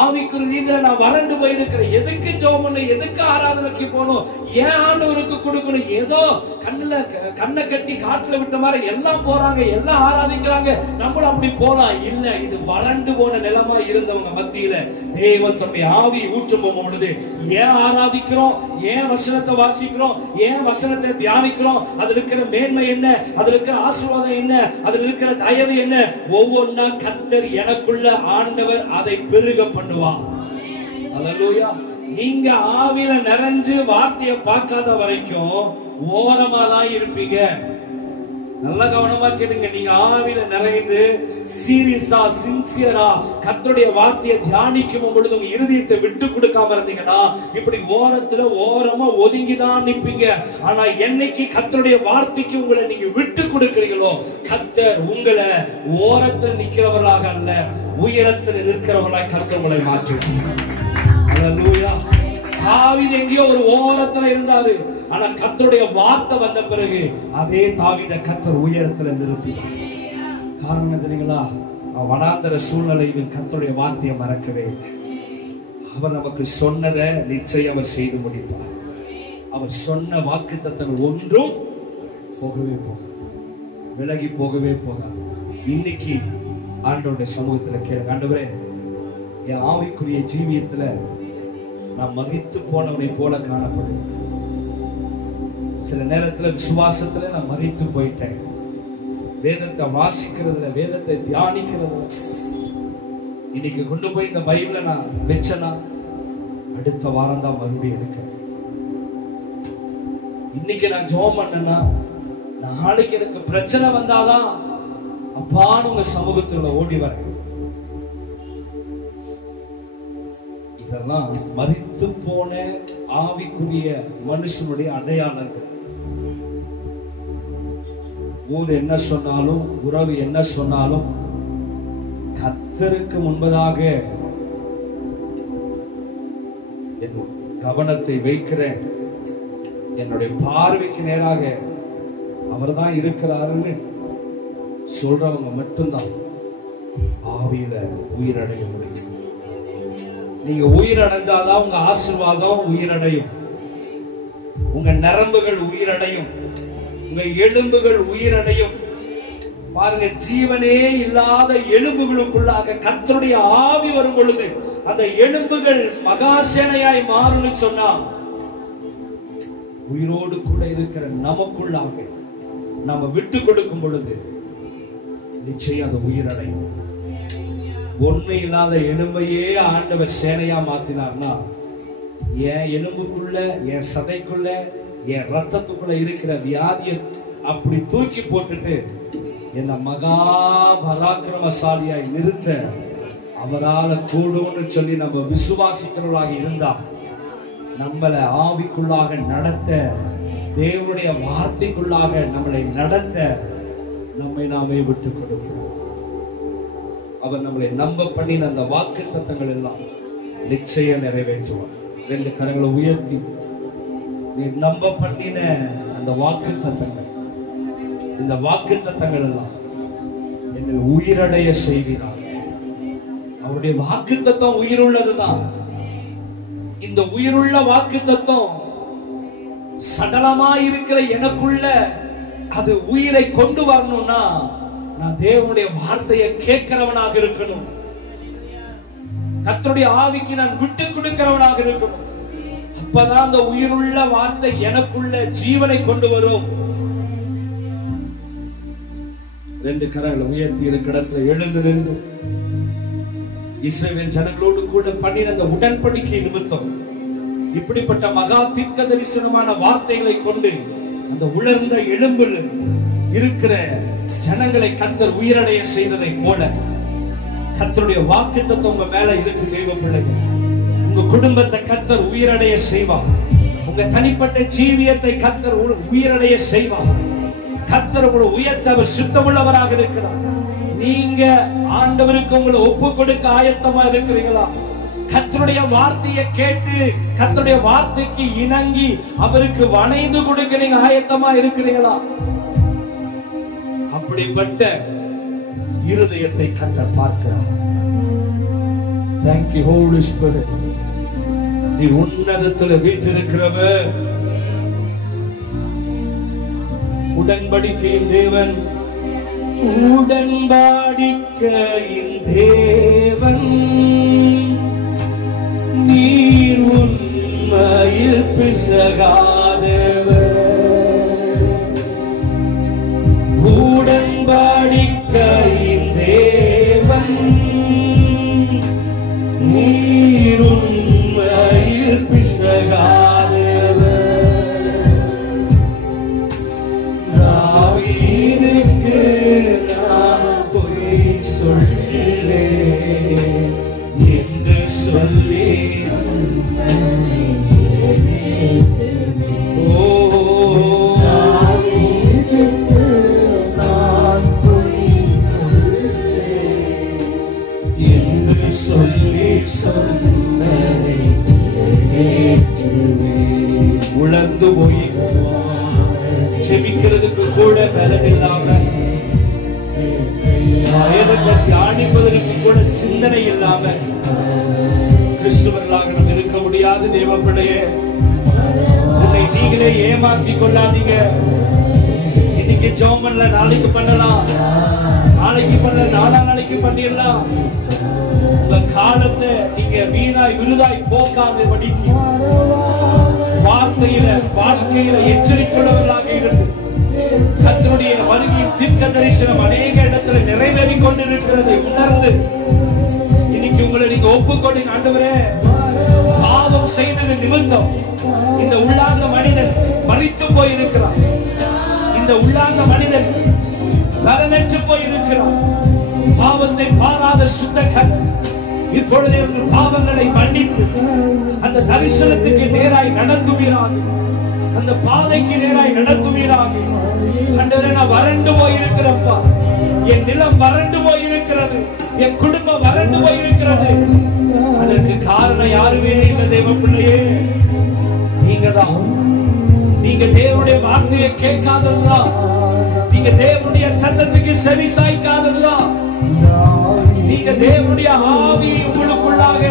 ஆவிக்குரிய ரீதியில நான் வறண்டு போயிருக்கிறேன். எதுக்கு ஜெபம் பண்ண, எதுக்கு ஆராதனைக்கு போகணும், ஏன் ஆண்டவருக்கு கொடுக்கணும்? ஏதோ கண்ணை கட்டி காட்டுல விட்ட மாதிரி எல்லாம் போறாங்க, எல்லாம் ஆராதிக்கிறாங்க, நம்மளும் அப்படி போலாம். இல்ல, இது வறண்டு போன நிலமா இருந்தவங்க மத்தியில தேவன் தன்னுடைய ஆவி ஊற்றும் பொழுது ஏன் ஆராதிக்கிறோம், ஏன் வசனத்தை வாசிக்கிறோம், ஏன் வசனத்தை தியானிக்கிறோம், அதுல இருக்கிற மேன்மை என்ன, அதுல இருக்கிற ஆசீர்வாதம் என்ன, அதுல இருக்கிற தயவு என்ன, ஒவ்வொன்னா கர்த்தர் எனக்குள்ள ஆண்டவர் அதை பெருக பண்ணுவா. அல்லேலூயா. நீங்க ஆவியில நிறைஞ்சு வார்த்தையை பார்க்காத வரைக்கும் ஓரமா தான் இருப்பீங்க. நல்ல கவனமா கேளுங்க. நீங்க ஆவியில நிறைந்து சீரியஸா, சின்சியரா கர்த்தருடைய வார்த்தையை தியானிக்கும் பொழுது உங்க இருதயத்தை விட்டு கொடுக்காம இருந்தீங்கன்னா இப்படி ஓரமா ஒதுங்கிதான் நிப்பீங்க. ஆனா என்னைக்கு கர்த்தருடைய வார்த்தைக்கு உங்களை நீங்க விட்டு கொடுக்கிறீங்களோ, கர்த்தர் உங்களை ஓரத்தில் நிக்கிறவர்களாக அல்ல, உயரத்தில் நிற்கிறவர்களாய் கர்த்தர் உங்களை மாற்றுவார். அல்லேலூயா. தாவீது எங்கேயோ ஒரு ஓரத்துல இருந்தாரு. ஆனா கர்த்தருடைய வார்த்தை வந்த பிறகு அதே தாவீதை கர்த்தர் உயரத்துல நிறுத்தினார். காரணம் என்ன தெரியுங்களா? வனாந்தர சூழ்நிலையில் கர்த்தருடைய வார்த்தையை மறக்கவே இல்லை. அவர் நமக்கு சொன்னதை நிச்சயம் அவர் செய்து முடிப்பார். அவர் சொன்ன வாக்குத்தத்தங்கள் ஒன்றும் போகவே போகாது, விலகி போகவே போகாது. இன்னைக்கு ஆண்டவருடைய சமூகத்துல கேளுங்க, ஆண்டவரே, என் ஆவிக்குரிய ஜீவியத்துல நான் மரித்து போனவனை போல காணப்படுறேன். சில நேரத்துல விசுவாசத்துல நான் மரித்து போயிட்டேன். வேதத்தை வாசிக்கிறதுல, வேதத்தை தியானிக்கிறதுல, இன்னைக்கு கொண்டு போய் இந்த பைபிளை நான் வச்சேன்னா அடுத்த வாரம் தான் மறுபடியும் எடுக்கிறேன். இன்னைக்கு நான் ஜெபம் பண்ணேன்னா நாளைக்கு எனக்கு பிரச்சனை வந்தாதான் அப்பான்னு உங்க சமூகத்துல ஓடி வரேன். இதெல்லாம் மரித்து போன ஆவிக்குரிய மனுஷனுடைய அடையாளங்கள். ஊர் என்ன சொன்னாலும், உறவு என்ன சொன்னாலும், கர்த்தருக்கு முன்பதாக என் கவனத்தை வைக்கிறேன். என்னுடைய பார்வைக்கு நேராக அவர் தான் இருக்கிறாருன்னு சொல்றவங்க மட்டும்தான் ஆவியில உயிரடைய முடியும். நீங்க உயிரடைஞ்சாதான் உங்க ஆசீர்வாதம் உயிரடையும், உங்க நரம்புகள் உயிரடையும், உங்க எலும்புகள் உயிரடையும். பாருங்க, ஜீவனே இல்லாத எலும்புகளுக்குள்ளாக கர்த்தருடைய ஆவி வரும் பொழுது அந்த எலும்புகள் மகாசேனையாய் மாறும்னு சொன்னா, உயிரோடு கூட இருக்கிற நமக்குள்ளாக நம்ம விட்டு கொடுக்கும் பொழுது நிச்சயம் அது உயிரடையும். ஒண்ணு இல்லாத எலும்பையே ஆண்டவர் சேனையா மாத்தினார்னா, என் எலும்புக்குள்ள, என் சதைக்குள்ள, என் ரத்தத்துக்குள்ள இருக்கிற வியாதியை அப்படி தூக்கி போட்டுட்டு என்ன மகா பராக்கிரமசாலியாய் நிறுத்த அவரால் கூடும்னு சொல்லி நம்ம விசுவாசிக்கிறவர்களாக இருந்தா, நம்மளை ஆவிக்குள்ளாக நடத்த, தேவனுடைய வார்த்தைக்குள்ளாக நம்மளை நடத்த நம்மை நாமே விட்டு கொடுப்போம். அவர் நம்மளை நம்ப பண்ணின அந்த வாக்கு தத்தங்கள் எல்லாம் நிச்சயம் நிறைவேற்றுவார். 2 கரங்களை உயர்த்தி, நீ நம்ப பண்ணின அந்த வாக்கு தத்தங்கள், இந்த வாக்கு தத்தங்கள் எல்லாம் என்னை உயிரடைய செய்கிறார். அவருடைய வாக்கு தத்தம் உயிருள்ளதுதான். இந்த உயிருள்ள வாக்கு தத்தம் சடலமா இருக்கிற எனக்குள்ள அது உயிரை கொண்டு வரணும்னா, நான் தேவனுடைய வார்த்தையை கேட்கிறவனாக இருக்கணும். கர்த்தருடைய ஆவிக்கு நான் விட்டு கொடுக்கிறவனாக இருக்கணும். அப்பதான் அந்த உயிருள்ள வார்த்தை எனக்குள்ள ஜீவனை கொண்டு வரும். 2 கரங்களை உயர்த்தி இருக்கிற இடத்துல எழுந்து நின்று, இஸ்ரவேல் ஜனங்களோடு கூட பண்ணின அந்த உடன்படிக்கை நிமித்தம் இப்படிப்பட்ட மகா தீர்க்க தரிசனமான வார்த்தைகளை கொண்டு அந்த உலர்ந்த எலும்பில் இருக்கிற ஜனங்களை கர்த்தர் உயிரடைய செய்ததை போல கர்த்தருடைய வாக்குத்தத்தம் உங்க மேல இருக்கு. தேவ பிள்ளைகள், உங்க குடும்பத்தை கர்த்தர் உயிரடைய செய்வார். உங்க தனிப்பட்ட ஜீவியத்தை கர்த்தர் உயிரடைய செய்வார். கர்த்தர் உங்களை உயர்த்த அவர் சித்தமுள்ளவராக இருக்கிறார். நீங்க ஆண்டவருக்கு உங்களை ஒப்பு கொடுக்க ஆயத்தமா இருக்கிறீங்களா? கர்த்தருடைய வார்த்தையை கேட்டு கர்த்தருடைய வார்த்தைக்கு இணங்கி அவருக்கு வணைந்து கொடுக்க நீங்க ஆயத்தமா இருக்கிறீங்களா? அப்படிப்பட்ட இருதயத்தை கர்த்தர் பார்க்கிறார். Thank you Holy Spirit. நீ உன்னதத்துல வீற்றிருக்கிறவர், உடன்படிக்கையின் தேவன், உடன்படிக்கையின் தேவன், நீர் உண்மையில் பிசகாதவர். உடன்படிக்கையின் தேவன், நீர் உண்மையில் பிசகாதவர். தாவீதுக்கு நான் பொய் சொல்லேன் என்று சொல்லி, உழந்து போய் செபிக்கிறதுக்கு கூட பலன் இல்லாம, தியானிப்பதற்கு கூட சிந்தனை இல்லாம கிறிஸ்துவர்களாக நம்ம இருக்க முடியாது. தேவ பிள்ளையே, உன்னை நீங்களே ஏமாற்றி கொள்ளாதீங்க. இன்னைக்கு ஜெபம் பண்ணல, நாளைக்கு பண்ணலாம், நாளைக்கு பண்ணல, நாளைக்கு பண்ணிடலாம். உங்க காலத்தை நீங்க வீணாய் விருதாய் போக்காதபடிக்கு வார்த்தையில வாழ்க்கையில எச்சரிக்கையுள்ளவர்களாக இருந்து கர்த்தருடைய வருகையின் தீர்க்க தரிசனம் அநேக இடத்துல நிறைவேறி கொண்டிருக்கிறதை உணர்ந்து இன்னைக்கு உங்களை நீங்க ஒப்புக்கொண்டு, ஆண்டவரே, பாவம் செய்தது நிமித்தம் இந்த உள்ளார்ந்த மனிதன் மரித்து போயிருக்கிறான், இந்த உள்ளார்ந்த மனிதன் பலனற்று போயிருக்கிறான். பாவத்தை பாராத சுத்த கண் இப்பொழுது இருந்து பாவங்களை மன்னித்து அந்த தரிசனத்துக்கு நேராய் நடத்துவீராக, அந்த பாதைக்கு நேராய் நடத்துவீராக. ஆண்டவரே, நான் வறண்டு போயிருக்கிறப்பா, என் நிலம் வறண்டு போயிருக்கிறது, என் குடும்பம் வறண்டு போயிருக்கிறது. அதற்கு காரணம் யாருமே இல்லை தேவ பிள்ளையே, நீங்க தான். நீங்க தேவனுடைய வார்த்தையை கேட்காததுதான், நீ நீங்க தேவனுடைய சத்தத்துக்கு செவி சாய்க்காததுதான். நீங்க தேவனுடைய ஆவி உங்களுக்குள்ளாக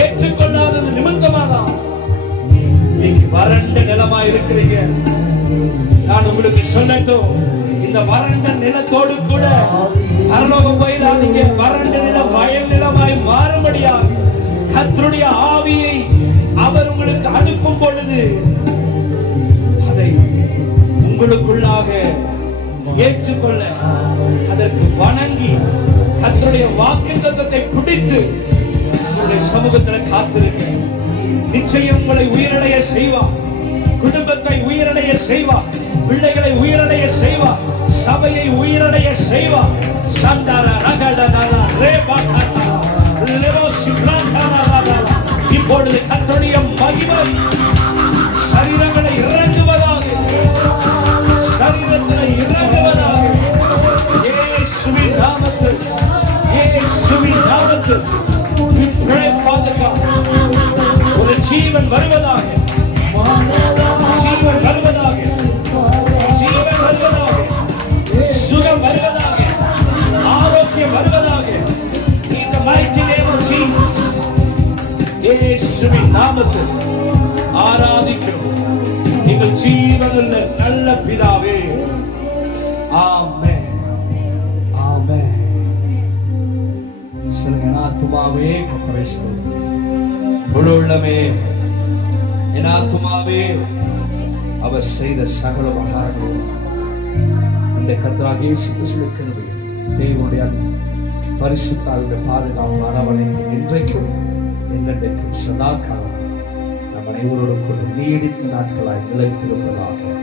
ஏற்றுக்கொள்ளாதது நிமித்தமாதான் இன்னைக்கு வறண்ட நிலமா இருக்கிறீங்க. நான் உங்களுக்கு சொல்லட்டும், இந்த வறண்ட நிலத்தோடு கூட பரலோகம் போயிடாதீங்க. வறண்ட நிலம் வயல் நிலமாய் மாறும்படியாக கர்த்தருடைய ஆவியை அவர் உங்களுக்கு அனுப்பும் பொழுது அதை உங்களுக்குள்ளாக ஏற்றுக்கொள்ள, அதற்கு வணங்கி கர்த்தருடைய வாக்குத்தத்தத்தை பிடித்து உங்களுடைய சமூகத்தில் காத்திருக்க நிச்சயம் உங்களை உயிரடைய செய்வார். குடும்பத்தை உயிரடைய செய்வார். பிள்ளைகளை உயிரடைய செய்வார். சபையை உயிரடைய செய்வார். சந்தாரா ரகடதலா ரேபாகதா லெவோசி பிளான்டாரா. இப்பொழுது கர்த்தருடைய மகிமை சரீரங்களை இறங்குவதாக, சரீரத்தில் இறங்குவதாக. இயேசுவின் நாமத்தில், இயேசுவின் நாமத்தில் we pray Father God. ஒரு ஜீவன் வருவதாக, ஜீவன் வருவதாக, ஜீவன் வருவதாக, சுகம் வருவதாக, ஆரோக்கியம் வருவதாக. In the mighty name of Jesus. இயேசுவின் நாமத்தில் ஆராதிக்கிறோம் எங்கள் ஜீவனுள்ள நல்ல பிதாவே. ஆமென், ஆமென். சொல்லுங்க, என் ஆத்துமாவே கர்த்தரை ஸ்தோத்திரி, முழு உள்ளமே என் ஆத்துமாவே அவர் செய்த சகல உபகாரங்களும். அந்த கர்த்தராகிய இயேசு கிறிஸ்துவின் கிருபையும் தேவனுடைய பரிசுத்த பாதுகாப்பு அரவணைக்கும் இன்றைக்கும் என்னென்றைக்கும் சதா காலம் நம் அனைவரோடும் கூட நீடித்த நாட்களாய் நிலைத்திருப்பதாக.